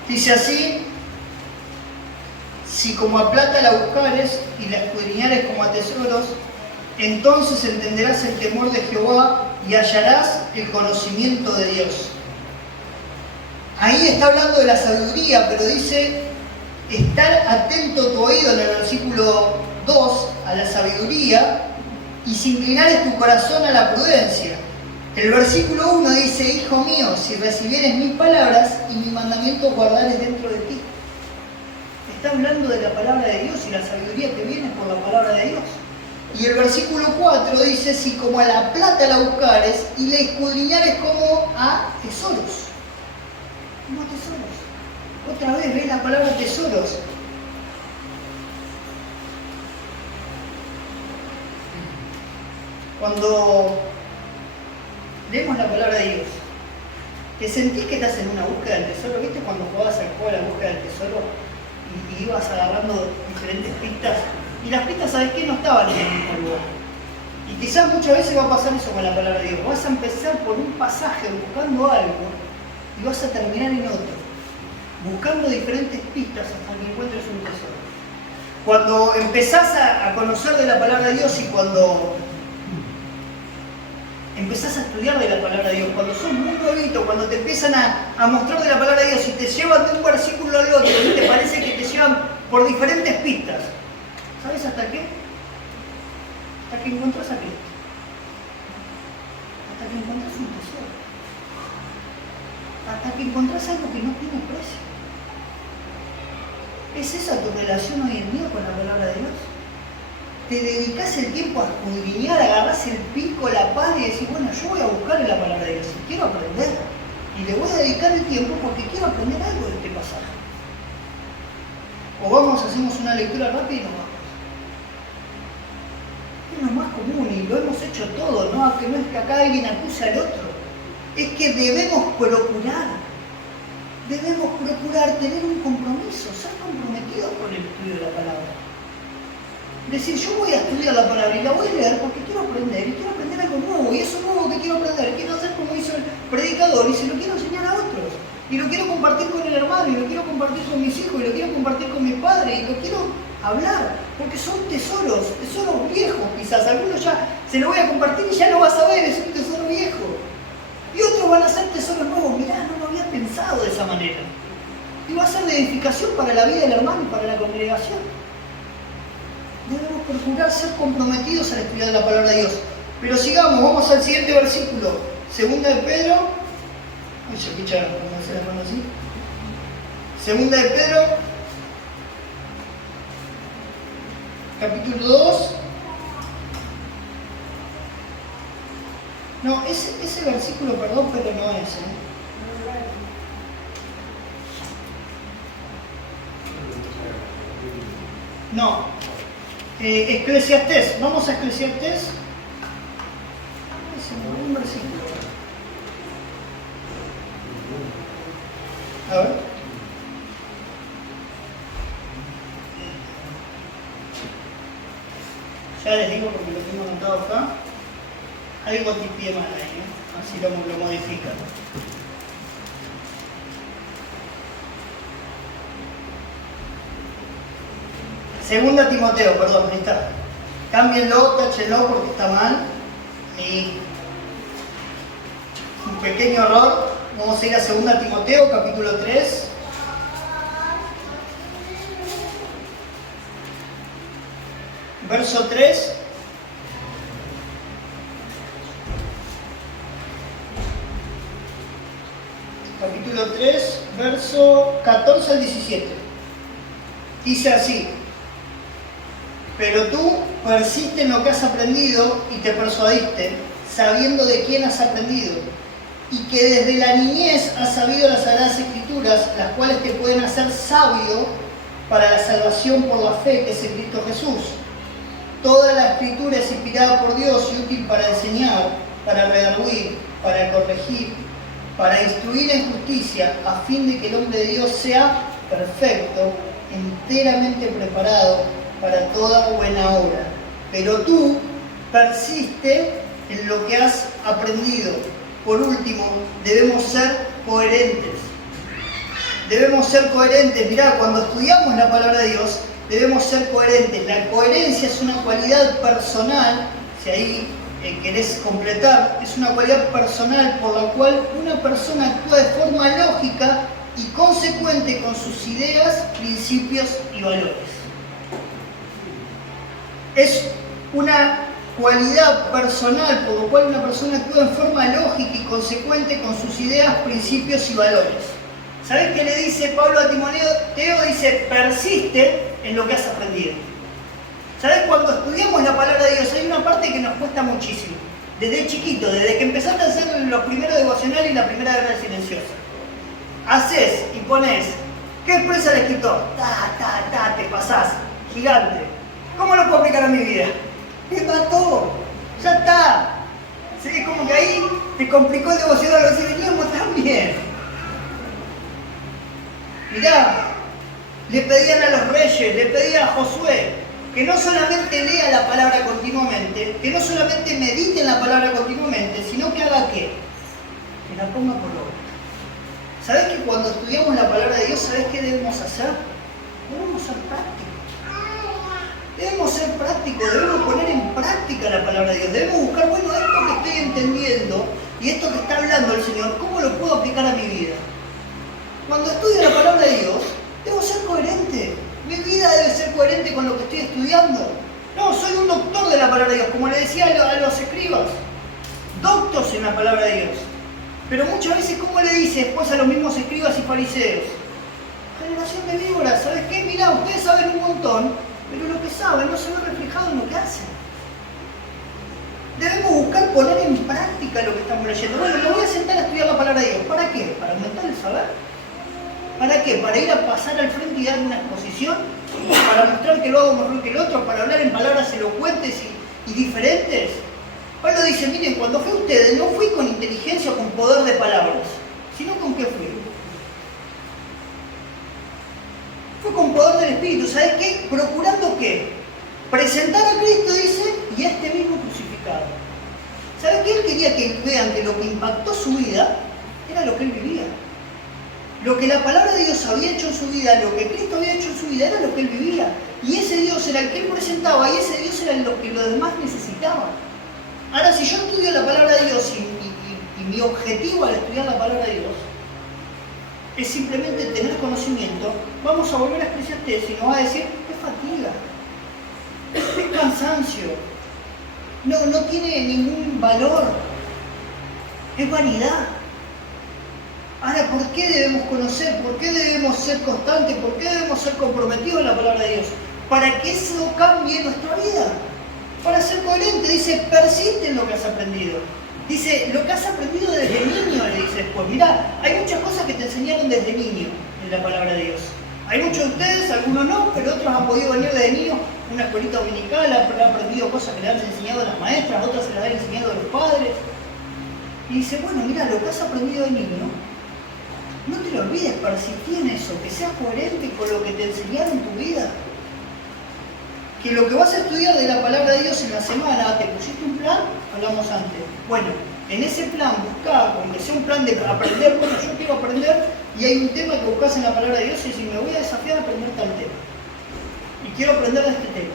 Dice así: si como a plata la buscares y la escudriñares como a tesoros, entonces entenderás el temor de Jehová y hallarás el conocimiento de Dios. Ahí está hablando de la sabiduría, pero dice estar atento tu oído en el versículo 2 a la sabiduría y si inclinares tu corazón a la prudencia. El versículo 1 dice: hijo mío, si recibieres mis palabras y mis mandamientos guardares dentro de ti. Está hablando de la palabra de Dios y la sabiduría que viene por la palabra de Dios. Y el versículo 4 dice: si como a la plata la buscares y la escudriñares como a tesoros. Como a tesoros. Otra vez ves la palabra tesoros. Cuando leemos la palabra de Dios, que sentís que estás en una búsqueda del tesoro. ¿Viste cuando jugabas al juego de la búsqueda del tesoro y ibas agarrando diferentes pistas? Y las pistas, ¿sabes qué? No estaban en el mismo lugar. Y quizás muchas veces va a pasar eso con la palabra de Dios. Vas a empezar por un pasaje buscando algo y vas a terminar en otro, buscando diferentes pistas hasta que encuentres un tesoro. Cuando empezás a conocer de la palabra de Dios y cuando empezás a estudiar de la palabra de Dios, cuando sos muy nuevito, cuando te empiezan a mostrar de la palabra de Dios y te llevan de un versículo al otro y te parece que te llevan por diferentes pistas, ¿sabes hasta qué? Hasta que encuentras a Cristo. Hasta que encuentras un tesoro. Hasta que encontrás algo que no tiene precio. ¿Es esa tu relación hoy en día con la palabra de Dios? Te dedicás el tiempo a escudriñar, agarrás el pico, la pala y decís: bueno, yo voy a buscar en la palabra de Dios y quiero aprender. Y le voy a dedicar el tiempo porque quiero aprender algo de este pasaje. O vamos, hacemos una lectura rápida y nos vamos. Es lo más común y lo hemos hecho todo, ¿no? Que no es que acá alguien acuse al otro. Es que debemos procurar tener un compromiso, ser comprometidos con el estudio de la palabra. Decir: yo voy a estudiar la palabra y la voy a leer porque quiero aprender y quiero aprender algo nuevo. Y eso nuevo que quiero aprender, quiero hacer como hizo el predicador y se lo quiero enseñar a otros. Y lo quiero compartir con el hermano, y lo quiero compartir con mis hijos, y lo quiero compartir con mis padres, y lo quiero hablar, porque son tesoros viejos quizás. Algunos ya se lo voy a compartir y ya no vas a ver, es un tesoro viejo. Y otros van a ser tesoros nuevos. Mirá, no lo había pensado de esa manera. Y va a ser de edificación para la vida del hermano y para la congregación. Debemos procurar ser comprometidos al estudiar la palabra de Dios. Pero sigamos, vamos al siguiente versículo. Segunda de Pedro. Ay, se escucharon, ¿cómo hacer la mano así? Segunda de Pedro, capítulo 2. No, ese versículo, perdón, pero no es. No. Eclesiastés. Vamos a Eclesiastés. Un versículo. A ver. Ya les digo porque lo tengo anotado acá. Algo tipié mal ahí, así lo modifican. Segunda Timoteo, perdón, ahí está. Cámbienlo, táchenlo porque está mal. Y un pequeño error. Vamos a ir a Segunda Timoteo, capítulo 3. Verso 3. Capítulo 3, verso 14 al 17. Dice así: pero tú persiste en lo que has aprendido y te persuadiste, sabiendo de quién has aprendido, y que desde la niñez has sabido las Sagradas Escrituras, las cuales te pueden hacer sabio para la salvación por la fe que es en Cristo Jesús. Toda la Escritura es inspirada por Dios y útil para enseñar, para redarguir, para corregir, para instruir en justicia, a fin de que el hombre de Dios sea perfecto, enteramente preparado para toda buena obra. Pero tú persiste en lo que has aprendido. Por último, debemos ser coherentes. Debemos ser coherentes. Mirá, cuando estudiamos la palabra de Dios, debemos ser coherentes. La coherencia es una cualidad personal, si ahí querés completar, es una cualidad personal por la cual una persona actúa de forma lógica y consecuente con sus ideas, principios y valores. Es una cualidad personal por la cual una persona actúa en forma lógica y consecuente con sus ideas, principios y valores. ¿Sabés qué le dice Pablo a Timoteo? Dice, persiste en lo que has aprendido. ¿Sabés? Cuando estudiamos la palabra de Dios hay una parte que nos cuesta muchísimo. Desde chiquito, desde que empezaste a hacer los primeros devocionales y la primera guerra silenciosa. Haces y pones, ¿qué expresa el escritor? Te pasás, gigante. ¿Cómo lo puedo aplicar a mi vida? Me mató, ya está. ¿Sí? Es como que ahí te complicó el devocional, lo veníamos también. Mirá, le pedían a los reyes, le pedían a Josué, que no solamente lea la palabra continuamente, que no solamente medite en la palabra continuamente, sino que haga ¿qué? Que la ponga por obra. ¿Sabés que cuando estudiamos la palabra de Dios, ¿sabés qué debemos hacer? Debemos ser prácticos. Debemos ser prácticos, debemos poner en práctica la palabra de Dios. Debemos buscar, bueno, esto que estoy entendiendo y esto que está hablando el Señor, ¿cómo lo puedo aplicar a mi vida? Cuando estudio la palabra de Dios, debo ser coherente. Mi vida debe ser coherente con lo que estoy estudiando. No, soy un doctor de la palabra de Dios, como le decía a los escribas. Doctos en la palabra de Dios. Pero muchas veces, ¿cómo le dice después a los mismos escribas y fariseos? Generación de víboras, ¿sabes qué? Mirá, ustedes saben un montón, pero lo que saben no se ve reflejado en lo que hacen. Debemos buscar poner en práctica lo que estamos leyendo. Bueno, me voy a sentar a estudiar la palabra de Dios. ¿Para qué? ¿Para aumentar el saber? ¿Para qué? ¿Para ir a pasar al frente y dar una exposición? ¿Para mostrar que lo hago mejor que el otro? ¿Para hablar en palabras elocuentes y diferentes? Pablo dice, miren, cuando fui a ustedes, no fui con inteligencia o con poder de palabras, sino con qué fui. Fue con poder del Espíritu. ¿Sabes qué? Procurando qué? Presentar a Cristo, dice, y a este mismo crucificado. ¿Sabes qué? Él quería que vean que lo que impactó su vida era lo que él vivía. Lo que la palabra de Dios había hecho en su vida, lo que Cristo había hecho en su vida, era lo que él vivía. Y ese Dios era el que él presentaba, y ese Dios era lo que los demás necesitaban. Ahora, si yo estudio la palabra de Dios y mi objetivo al estudiar la palabra de Dios es simplemente tener conocimiento, vamos a volver a Eclesiastés y nos va a decir, es fatiga, es cansancio, no tiene ningún valor, es vanidad. Ahora, ¿por qué debemos conocer? ¿Por qué debemos ser constantes? ¿Por qué debemos ser comprometidos en la palabra de Dios? Para que eso cambie nuestra vida. Para ser coherente, dice, persiste en lo que has aprendido. Dice, lo que has aprendido desde niño, le dice después. Mirá, hay muchas cosas que te enseñaron desde niño en la palabra de Dios. Hay muchos de ustedes, algunos no, pero otros han podido venir desde niño a una escuelita dominical, han aprendido cosas que le han enseñado las maestras, otras se las han enseñado los padres. Y dice, bueno, mirá, lo que has aprendido de niño, no te lo olvides, persistí en eso, que seas coherente con lo que te enseñaron en tu vida. Que lo que vas a estudiar de la palabra de Dios en la semana, te pusiste un plan, hablamos antes. Bueno, en ese plan buscá, aunque sea un plan de aprender, bueno, yo quiero aprender, y hay un tema que buscas en la palabra de Dios y decís, me voy a desafiar a aprender tal tema. y quiero aprender de este tema.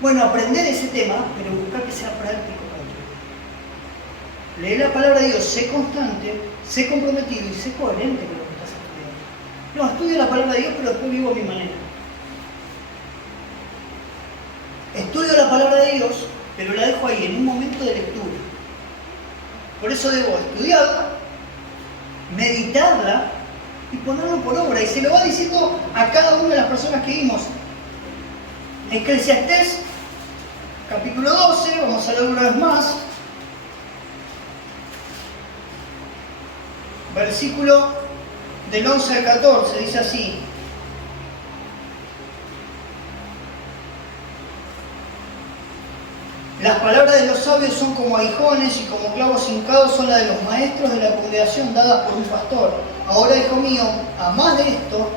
Bueno, aprender ese tema, pero buscar que sea práctico para ti. Lee la palabra de Dios, sé constante, sé comprometido y sé coherente con lo que estás estudiando. No, estudio la palabra de Dios, pero después vivo a mi manera. Estudio la palabra de Dios, pero la dejo ahí, en un momento de lectura. Por eso debo estudiarla, meditarla y ponerlo por obra. Y se lo va diciendo a cada una de las personas que vimos. Eclesiastés, capítulo 12, vamos a leer una vez más. Versículo del 11 al 14, dice así. Las palabras de los sabios son como aguijones y como clavos hincados son las de los maestros de la congregación dadas por un pastor. Ahora, hijo mío, a más de esto,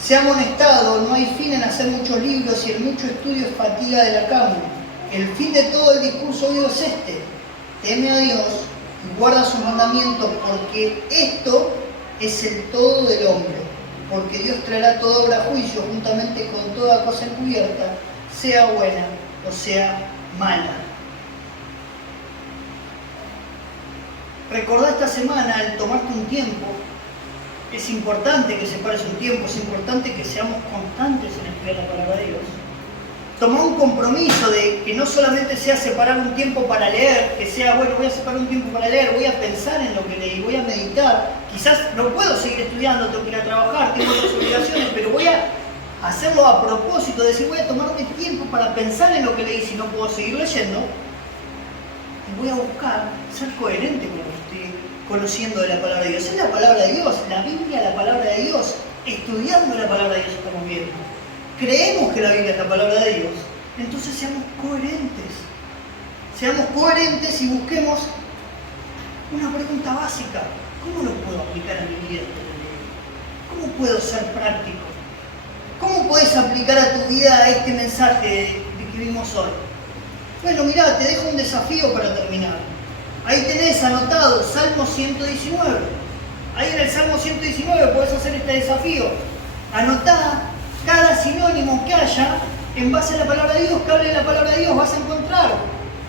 sea amonestado, no hay fin en hacer muchos libros y el mucho estudio es fatiga de la carne. El fin de todo el discurso oído es este: teme a Dios y guarda sus mandamientos, porque esto es el todo del hombre. Porque Dios traerá toda obra a juicio juntamente con toda cosa encubierta, sea buena o sea mala. Recordá esta semana, al tomarte un tiempo, es importante que separes un tiempo, es importante que seamos constantes en estudiar la palabra de Dios. Tomá un compromiso de que no solamente sea separar un tiempo para leer, que sea, bueno, voy a separar un tiempo para leer, voy a pensar en lo que leí, voy a meditar. Quizás no puedo seguir estudiando, tengo que ir a trabajar, tengo otras obligaciones, pero voy a hacerlo a propósito, de decir, voy a tomarme tiempo para pensar en lo que leí si no puedo seguir leyendo. Y voy a buscar ser coherente con lo que estoy conociendo de la palabra de Dios. Es la palabra de Dios, la Biblia, la palabra de Dios. Estudiando la palabra de Dios estamos viendo. Creemos que la Biblia es la palabra de Dios. Entonces seamos coherentes. Seamos coherentes y busquemos una pregunta básica. ¿Cómo lo puedo aplicar a mi vida? ¿Cómo puedo ser práctico? ¿Cómo puedes aplicar a tu vida este mensaje que vimos hoy? Bueno, mirá, te dejo un desafío para terminar. Ahí tenés anotado Salmo 119. Ahí en el Salmo 119 podés hacer este desafío. Anotá cada sinónimo que haya en base a la palabra de Dios, que hable de la palabra de Dios. Vas a encontrar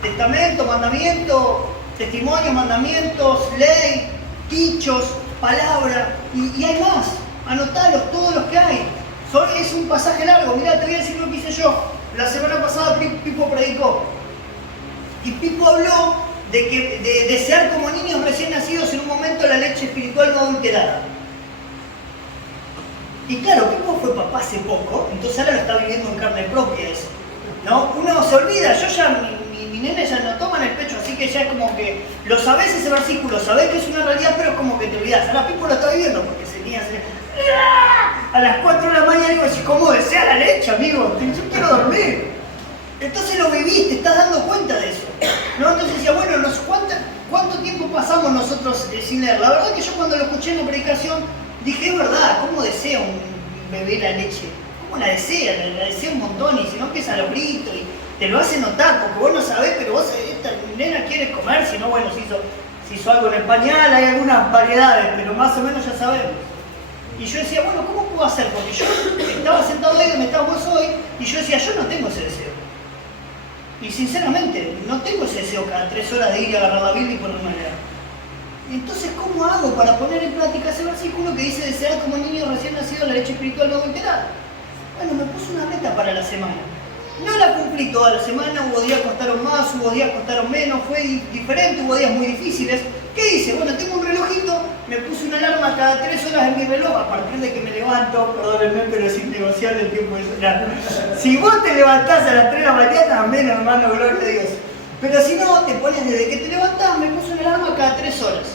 testamento, mandamiento, testimonio, mandamientos, ley, dichos, palabra, y hay más. Anotalos, todos los que hay. Es un pasaje largo. Mirá, te voy a decir lo que hice yo. La semana pasada Pipo predicó. Y Pipo habló de desear como niños recién nacidos en un momento la leche espiritual no adulterada. Y claro, Pipo fue papá hace poco, entonces ahora lo está viviendo en carne propia eso. ¿No? Uno se olvida, yo ya, mi nene ya no toma en el pecho, así que ya es como que lo sabés ese versículo, sabés que es una realidad, pero es como que te olvidás. Ahora Pipo lo está viviendo porque se tenía a las 4 de la mañana y digo, ¿cómo desea la leche, amigo? Yo quiero dormir. Entonces lo vivís, te estás dando cuenta de eso. ¿No? Entonces decía, bueno, ¿cuánto tiempo pasamos nosotros sin leer? La verdad que yo cuando lo escuché en la predicación dije, es verdad, ¿cómo desea un bebé la leche? ¿Cómo la desea? La desea un montón y si no empieza a los gritos y te lo hace notar, porque vos no sabés, pero vos sabés, esta nena quiere comer, si no, bueno, si hizo algo en el pañal, hay algunas variedades, pero más o menos ya sabemos. Y yo decía, bueno, ¿cómo puedo hacer? Porque yo estaba sentado ahí donde estamos hoy y yo decía, yo no tengo ese deseo. Y sinceramente, no tengo ese deseo cada 3 horas de ir a agarrar la Biblia y ponerme a leer. Entonces, ¿cómo hago para poner en práctica ese versículo que dice desear como niño recién nacido la leche espiritual no adulterada? Bueno, me puse una meta para la semana. No la cumplí toda la semana, hubo días que costaron más, hubo días que costaron menos, fue diferente, hubo días muy difíciles. ¿Qué hice? Bueno, tengo un relojito, me puse una alarma cada 3 horas en mi reloj, a partir de que me levanto, perdónenme, pero es innegociable el tiempo de soñar. Si vos te levantás a las 3 de la mañana, amén, hermano, gloria a Dios. Pero si no, te pones desde que te levantás, me puse una alarma cada 3 horas.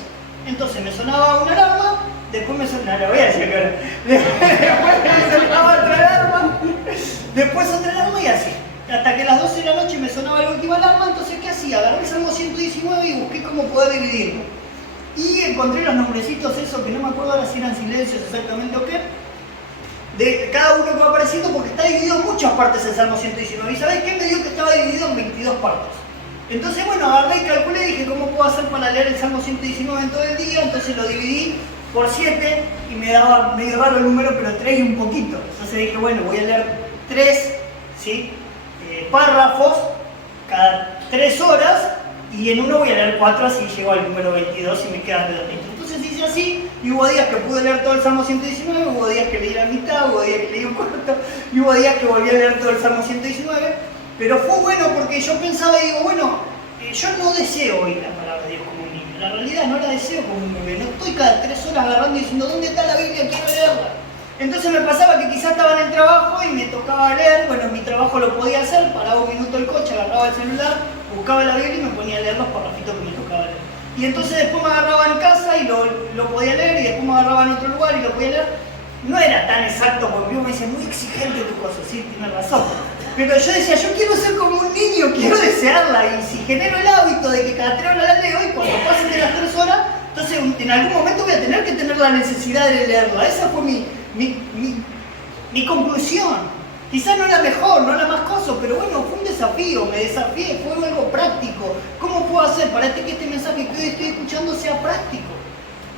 Entonces me sonaba una alarma, después me sonaba, no, la voy a decir acá. Después me sonaba otra alarma, después otra alarma y así. Hasta que a las 12 de la noche me sonaba la última alarma, entonces ¿qué hacía? Agarré el Salmo 119 y busqué cómo poder dividirlo. Y encontré los nombrecitos esos que no me acuerdo ahora si eran silencios exactamente o qué, de cada uno que va apareciendo porque está dividido en muchas partes el Salmo 119. ¿Y sabés qué? Me dio que estaba dividido en 22 partes. Entonces, bueno, agarré y calculé y dije, ¿cómo puedo hacer para leer el Salmo 119 en todo el día? Entonces lo dividí por 7 y me daba medio raro el número, pero 3 y un poquito. Entonces dije, bueno, voy a leer 3 ¿sí? Párrafos cada 3 horas, y en uno voy a leer 4, así llego al número 22 y me queda redondito. Entonces hice así, y hubo días que pude leer todo el Salmo 119, hubo días que leí la mitad, hubo días que leí un cuarto, y hubo días que volví a leer todo el Salmo 119, pero fue bueno porque yo pensaba y digo, bueno, yo no deseo oír la palabra de Dios como un niño, la realidad no la deseo como un bebé, no estoy cada 3 horas agarrando y diciendo, ¿dónde está la Biblia? Quiero leerla. Entonces me pasaba que quizás estaba en el trabajo y me tocaba leer, bueno, mi trabajo lo podía hacer, paraba un minuto el coche, agarraba el celular, buscaba la Biblia y me ponía a leer los parrafitos que me tocaba leer. Y entonces después me agarraba en casa y lo podía leer, y después me agarraba en otro lugar y lo podía leer. No era tan exacto, porque uno me dice, muy exigente tu cosa, sí, tiene razón. Pero yo decía, yo quiero ser como un niño, quiero desearla, y si genero el hábito de que cada 3 horas la leo, y cuando pasen de las 3 horas, entonces en algún momento voy a tener que tener la necesidad de leerla. Esa fue mi conclusión. Quizás no la mejor, no la más cosa, pero bueno, fue un desafío, me desafié, fue algo práctico. ¿Cómo puedo hacer para que este mensaje que hoy estoy escuchando sea práctico?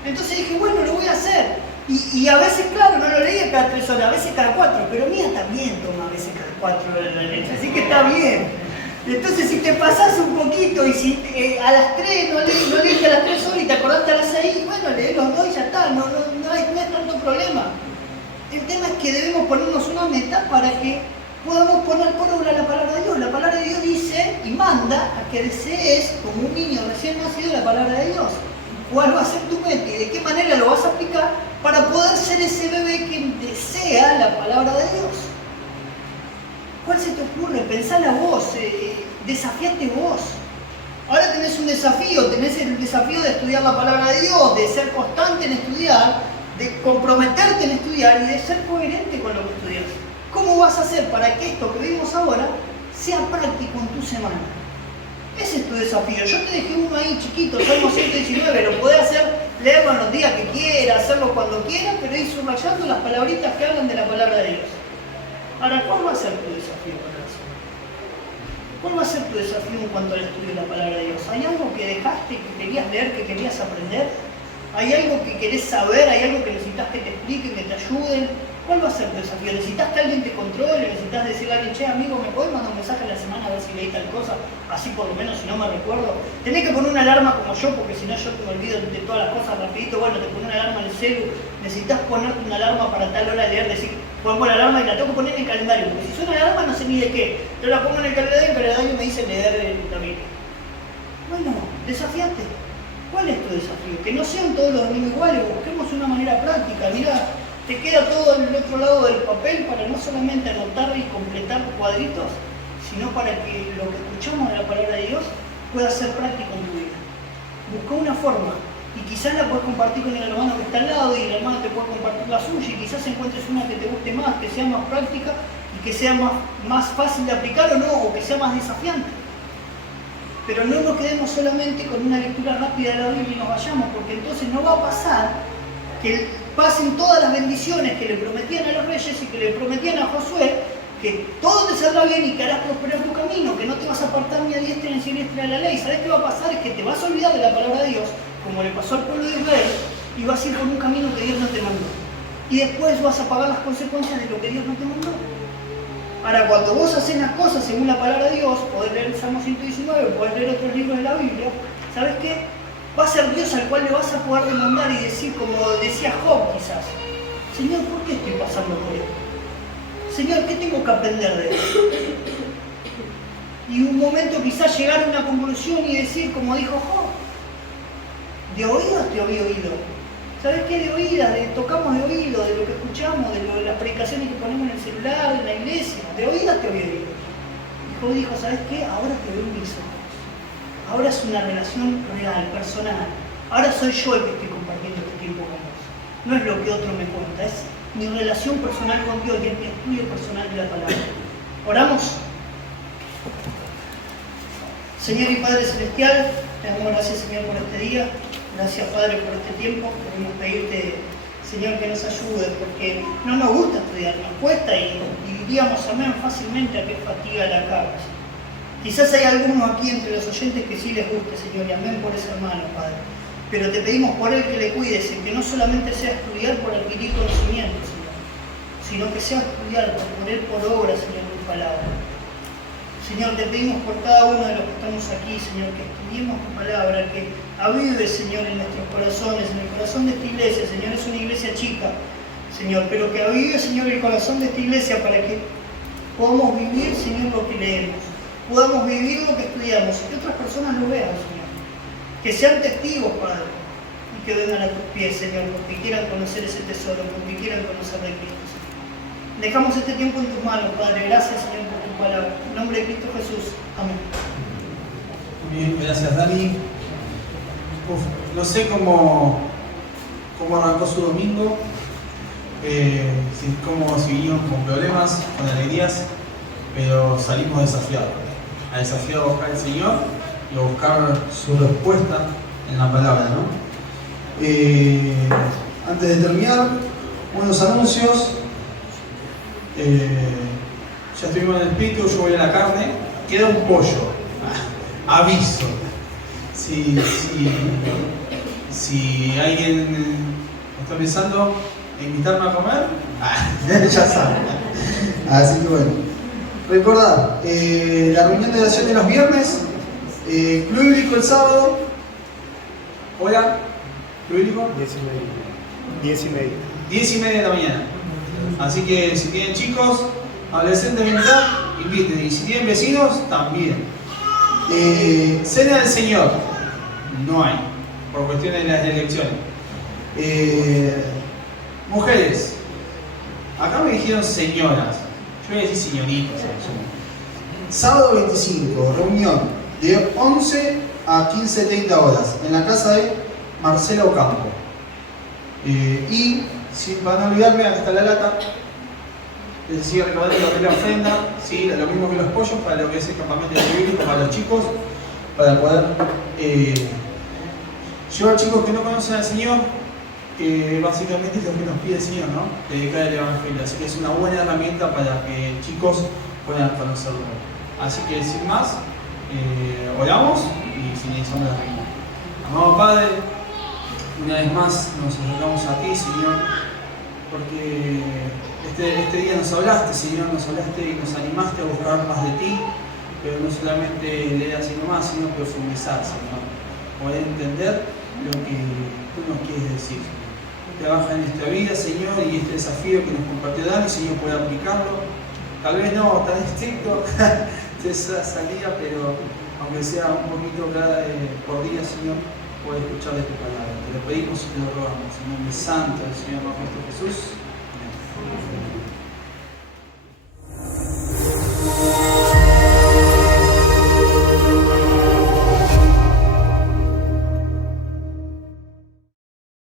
Entonces dije, bueno, lo voy a hacer. Y a veces, claro, no lo leía cada 3 horas, a veces cada 4, pero Mía también toma a veces cada 4 horas la leche, así que está bien. Entonces si te pasás un poquito y si a las 3 no lees a las 3 horas y te acordaste a las 6, bueno, lees los 2 y ya está, no hay tanto problema. El tema es que debemos ponernos una meta para que podamos poner por obra la palabra de Dios. La palabra de Dios dice y manda a que desees, como un niño recién nacido, la palabra de Dios. ¿Cuál va a ser tu meta y de qué manera lo vas a aplicar para poder ser ese bebé que desea la palabra de Dios? ¿Cuál se te ocurre? Pensala vos, desafíate vos. Ahora tenés un desafío, tenés el desafío de estudiar la palabra de Dios, de ser constante en estudiar, de comprometerte en estudiar y de ser coherente con lo que estudias. ¿Cómo vas a hacer para que esto que vimos ahora sea práctico en tu semana? Ese es tu desafío. Yo te dejé uno ahí chiquito, Salmo 119, lo podés hacer, leerlo en los días que quieras, hacerlo cuando quieras, pero ir subrayando las palabritas que hablan de la palabra de Dios. Ahora, ¿cuál va a ser tu desafío para la semana? ¿Cuál va a ser tu desafío en cuanto al estudio de la palabra de Dios? ¿Hay algo que dejaste, que querías leer, que querías aprender? ¿Hay algo que querés saber? ¿Hay algo que necesitas que te expliquen, que te ayuden? ¿Cuál va a ser tu desafío? ¿Necesitas que alguien te controle? ¿Necesitas decirle a alguien, che, amigo, ¿me podés mandar un mensaje a la semana a ver si leí tal cosa? Así por lo menos, si no me recuerdo. Tenés que poner una alarma como yo, porque si no yo me olvido de todas las cosas rapidito. Bueno, te pones una alarma en el celu. Necesitas ponerte una alarma para tal hora de leer, decir, pongo la alarma y la tengo que poner en el calendario, porque si suena la alarma no sé ni de qué. Yo la pongo en el calendario me dice leer la Biblia. Bueno, desafíate. ¿Cuál es tu desafío? Que no sean todos los domingos iguales, busquemos una manera práctica. Mira, te queda todo en el otro lado del papel para no solamente anotar y completar cuadritos, sino para que lo que escuchamos de la palabra de Dios pueda ser práctico en tu vida. Busca una forma, y quizás la puedes compartir con el hermano que está al lado, y el hermano te puede compartir la suya, y quizás encuentres una que te guste más, que sea más práctica, y que sea más fácil de aplicar o no, o que sea más desafiante. Pero no nos quedemos solamente con una lectura rápida de la Biblia y nos vayamos, porque entonces no va a pasar que pasen todas las bendiciones que le prometían a los reyes y que le prometían a Josué, que todo te saldrá bien y que harás prosperar tu camino, que no te vas a apartar ni a diestra ni a siniestra de la ley. ¿Sabes qué va a pasar? Es que te vas a olvidar de la palabra de Dios, como le pasó al pueblo de Israel, y vas a ir por un camino que Dios no te mandó. Y después vas a pagar las consecuencias de lo que Dios no te mandó. Ahora, cuando vos haces las cosas según la palabra de Dios, podés leer el Salmo 119, podés leer otros libros de la Biblia, ¿sabes qué? Va a ser Dios al cual le vas a poder demandar y decir, como decía Job quizás, Señor, ¿por qué estoy pasando por esto? Señor, ¿qué tengo que aprender de esto? Y un momento quizás llegar a una conclusión y decir, como dijo Job, de oídas te había oído. ¿Sabes qué? De oídas, tocamos de oído, de lo que escuchamos, de las predicaciones que ponemos en el celular, en la iglesia, de oídas te había oído. Y Job dijo, ¿sabes qué? Ahora te veo en mis ojos. Ahora es una relación real, personal. Ahora soy yo el que estoy compartiendo este tiempo con vos. No es lo que otro me cuenta, es mi relación personal con Dios y el estudio personal de la palabra. ¿Oramos? Señor y Padre Celestial, te damos gracias, Señor, por este día. Gracias, Padre, por este tiempo. Queremos pedirte, Señor, que nos ayudes, porque no nos gusta estudiar, nos cuesta y diríamos amén fácilmente a que fatiga la carne. Quizás hay algunos aquí entre los oyentes que sí les guste, Señor, y amén por ese hermano, Padre. Pero te pedimos por él que le cuides, en que no solamente sea estudiar por adquirir conocimiento, Señor, sino que sea estudiado por poner por obra, Señor, tu palabra. Señor, te pedimos por cada uno de los que estamos aquí, Señor, que estudiemos tu palabra, que avive, Señor, en nuestros corazones, en el corazón de esta iglesia. Señor, es una iglesia chica, Señor, pero que avive, Señor, el corazón de esta iglesia para que podamos vivir, Señor, lo que leemos, podamos vivir lo que estudiamos y que otras personas lo vean, Señor. Que sean testigos, Padre, y que vengan a tus pies, Señor, porque quieran conocer ese tesoro, porque quieran conocer de Cristo, Señor. Dejamos este tiempo en tus manos, Padre. Gracias, Señor, por tu palabra. En nombre de Cristo Jesús. Amén. Bien, gracias, Dani. No sé cómo arrancó su domingo, si vinieron con problemas, con alegrías, pero salimos desafiados. A desafiar a buscar al Señor y a buscar su respuesta en la palabra, ¿no? Antes de terminar, unos anuncios. Ya estuvimos en el espíritu, yo voy a la carne, queda un pollo. Aviso. Si alguien está pensando en invitarme a comer, ya sabe. Así que bueno. Recordad, la reunión de oración de los viernes, Club Bíblico el sábado. Hola, Club Bíblico. 10:30 de la mañana. Así que si tienen chicos, adolescentes de mitad, inviten. Y si tienen vecinos, también. Cena del Señor, no hay, por cuestiones de las elecciones. Mujeres, acá me dijeron señoras, yo voy a decir señoritas. Sábado 25, reunión de 11 a 15:30 horas en la casa de Marcela Ocampo. Y si van a olvidarme, acá está la lata. Les sigo recordando lo que es la ofrenda, ¿sí? Lo mismo que los pollos para lo que es el campamento bíblico para los chicos, para poder llevar chicos que no conocen al Señor, que básicamente es lo que nos pide el Señor, ¿no? Predicar el Evangelio. Así que es una buena herramienta para que chicos puedan conocerlo. Así que sin más, oramos y finalizamos la reunión. Amado Padre, una vez más nos acercamos a ti, Señor, porque este día nos hablaste, Señor, nos hablaste y nos animaste a buscar más de ti, pero no solamente leer así nomás, sino profundizar, Señor, poder entender lo que tú nos quieres decir. Trabaja en nuestra vida, Señor, y este desafío que nos compartió Dani, Señor, puede aplicarlo. Tal vez no tan estricto de esa salida, pero aunque sea un poquito por día, Señor, poder escuchar de tu palabra. Te lo pedimos y te lo rogamos. En nombre santo del Señor nuestro Jesús. Amén.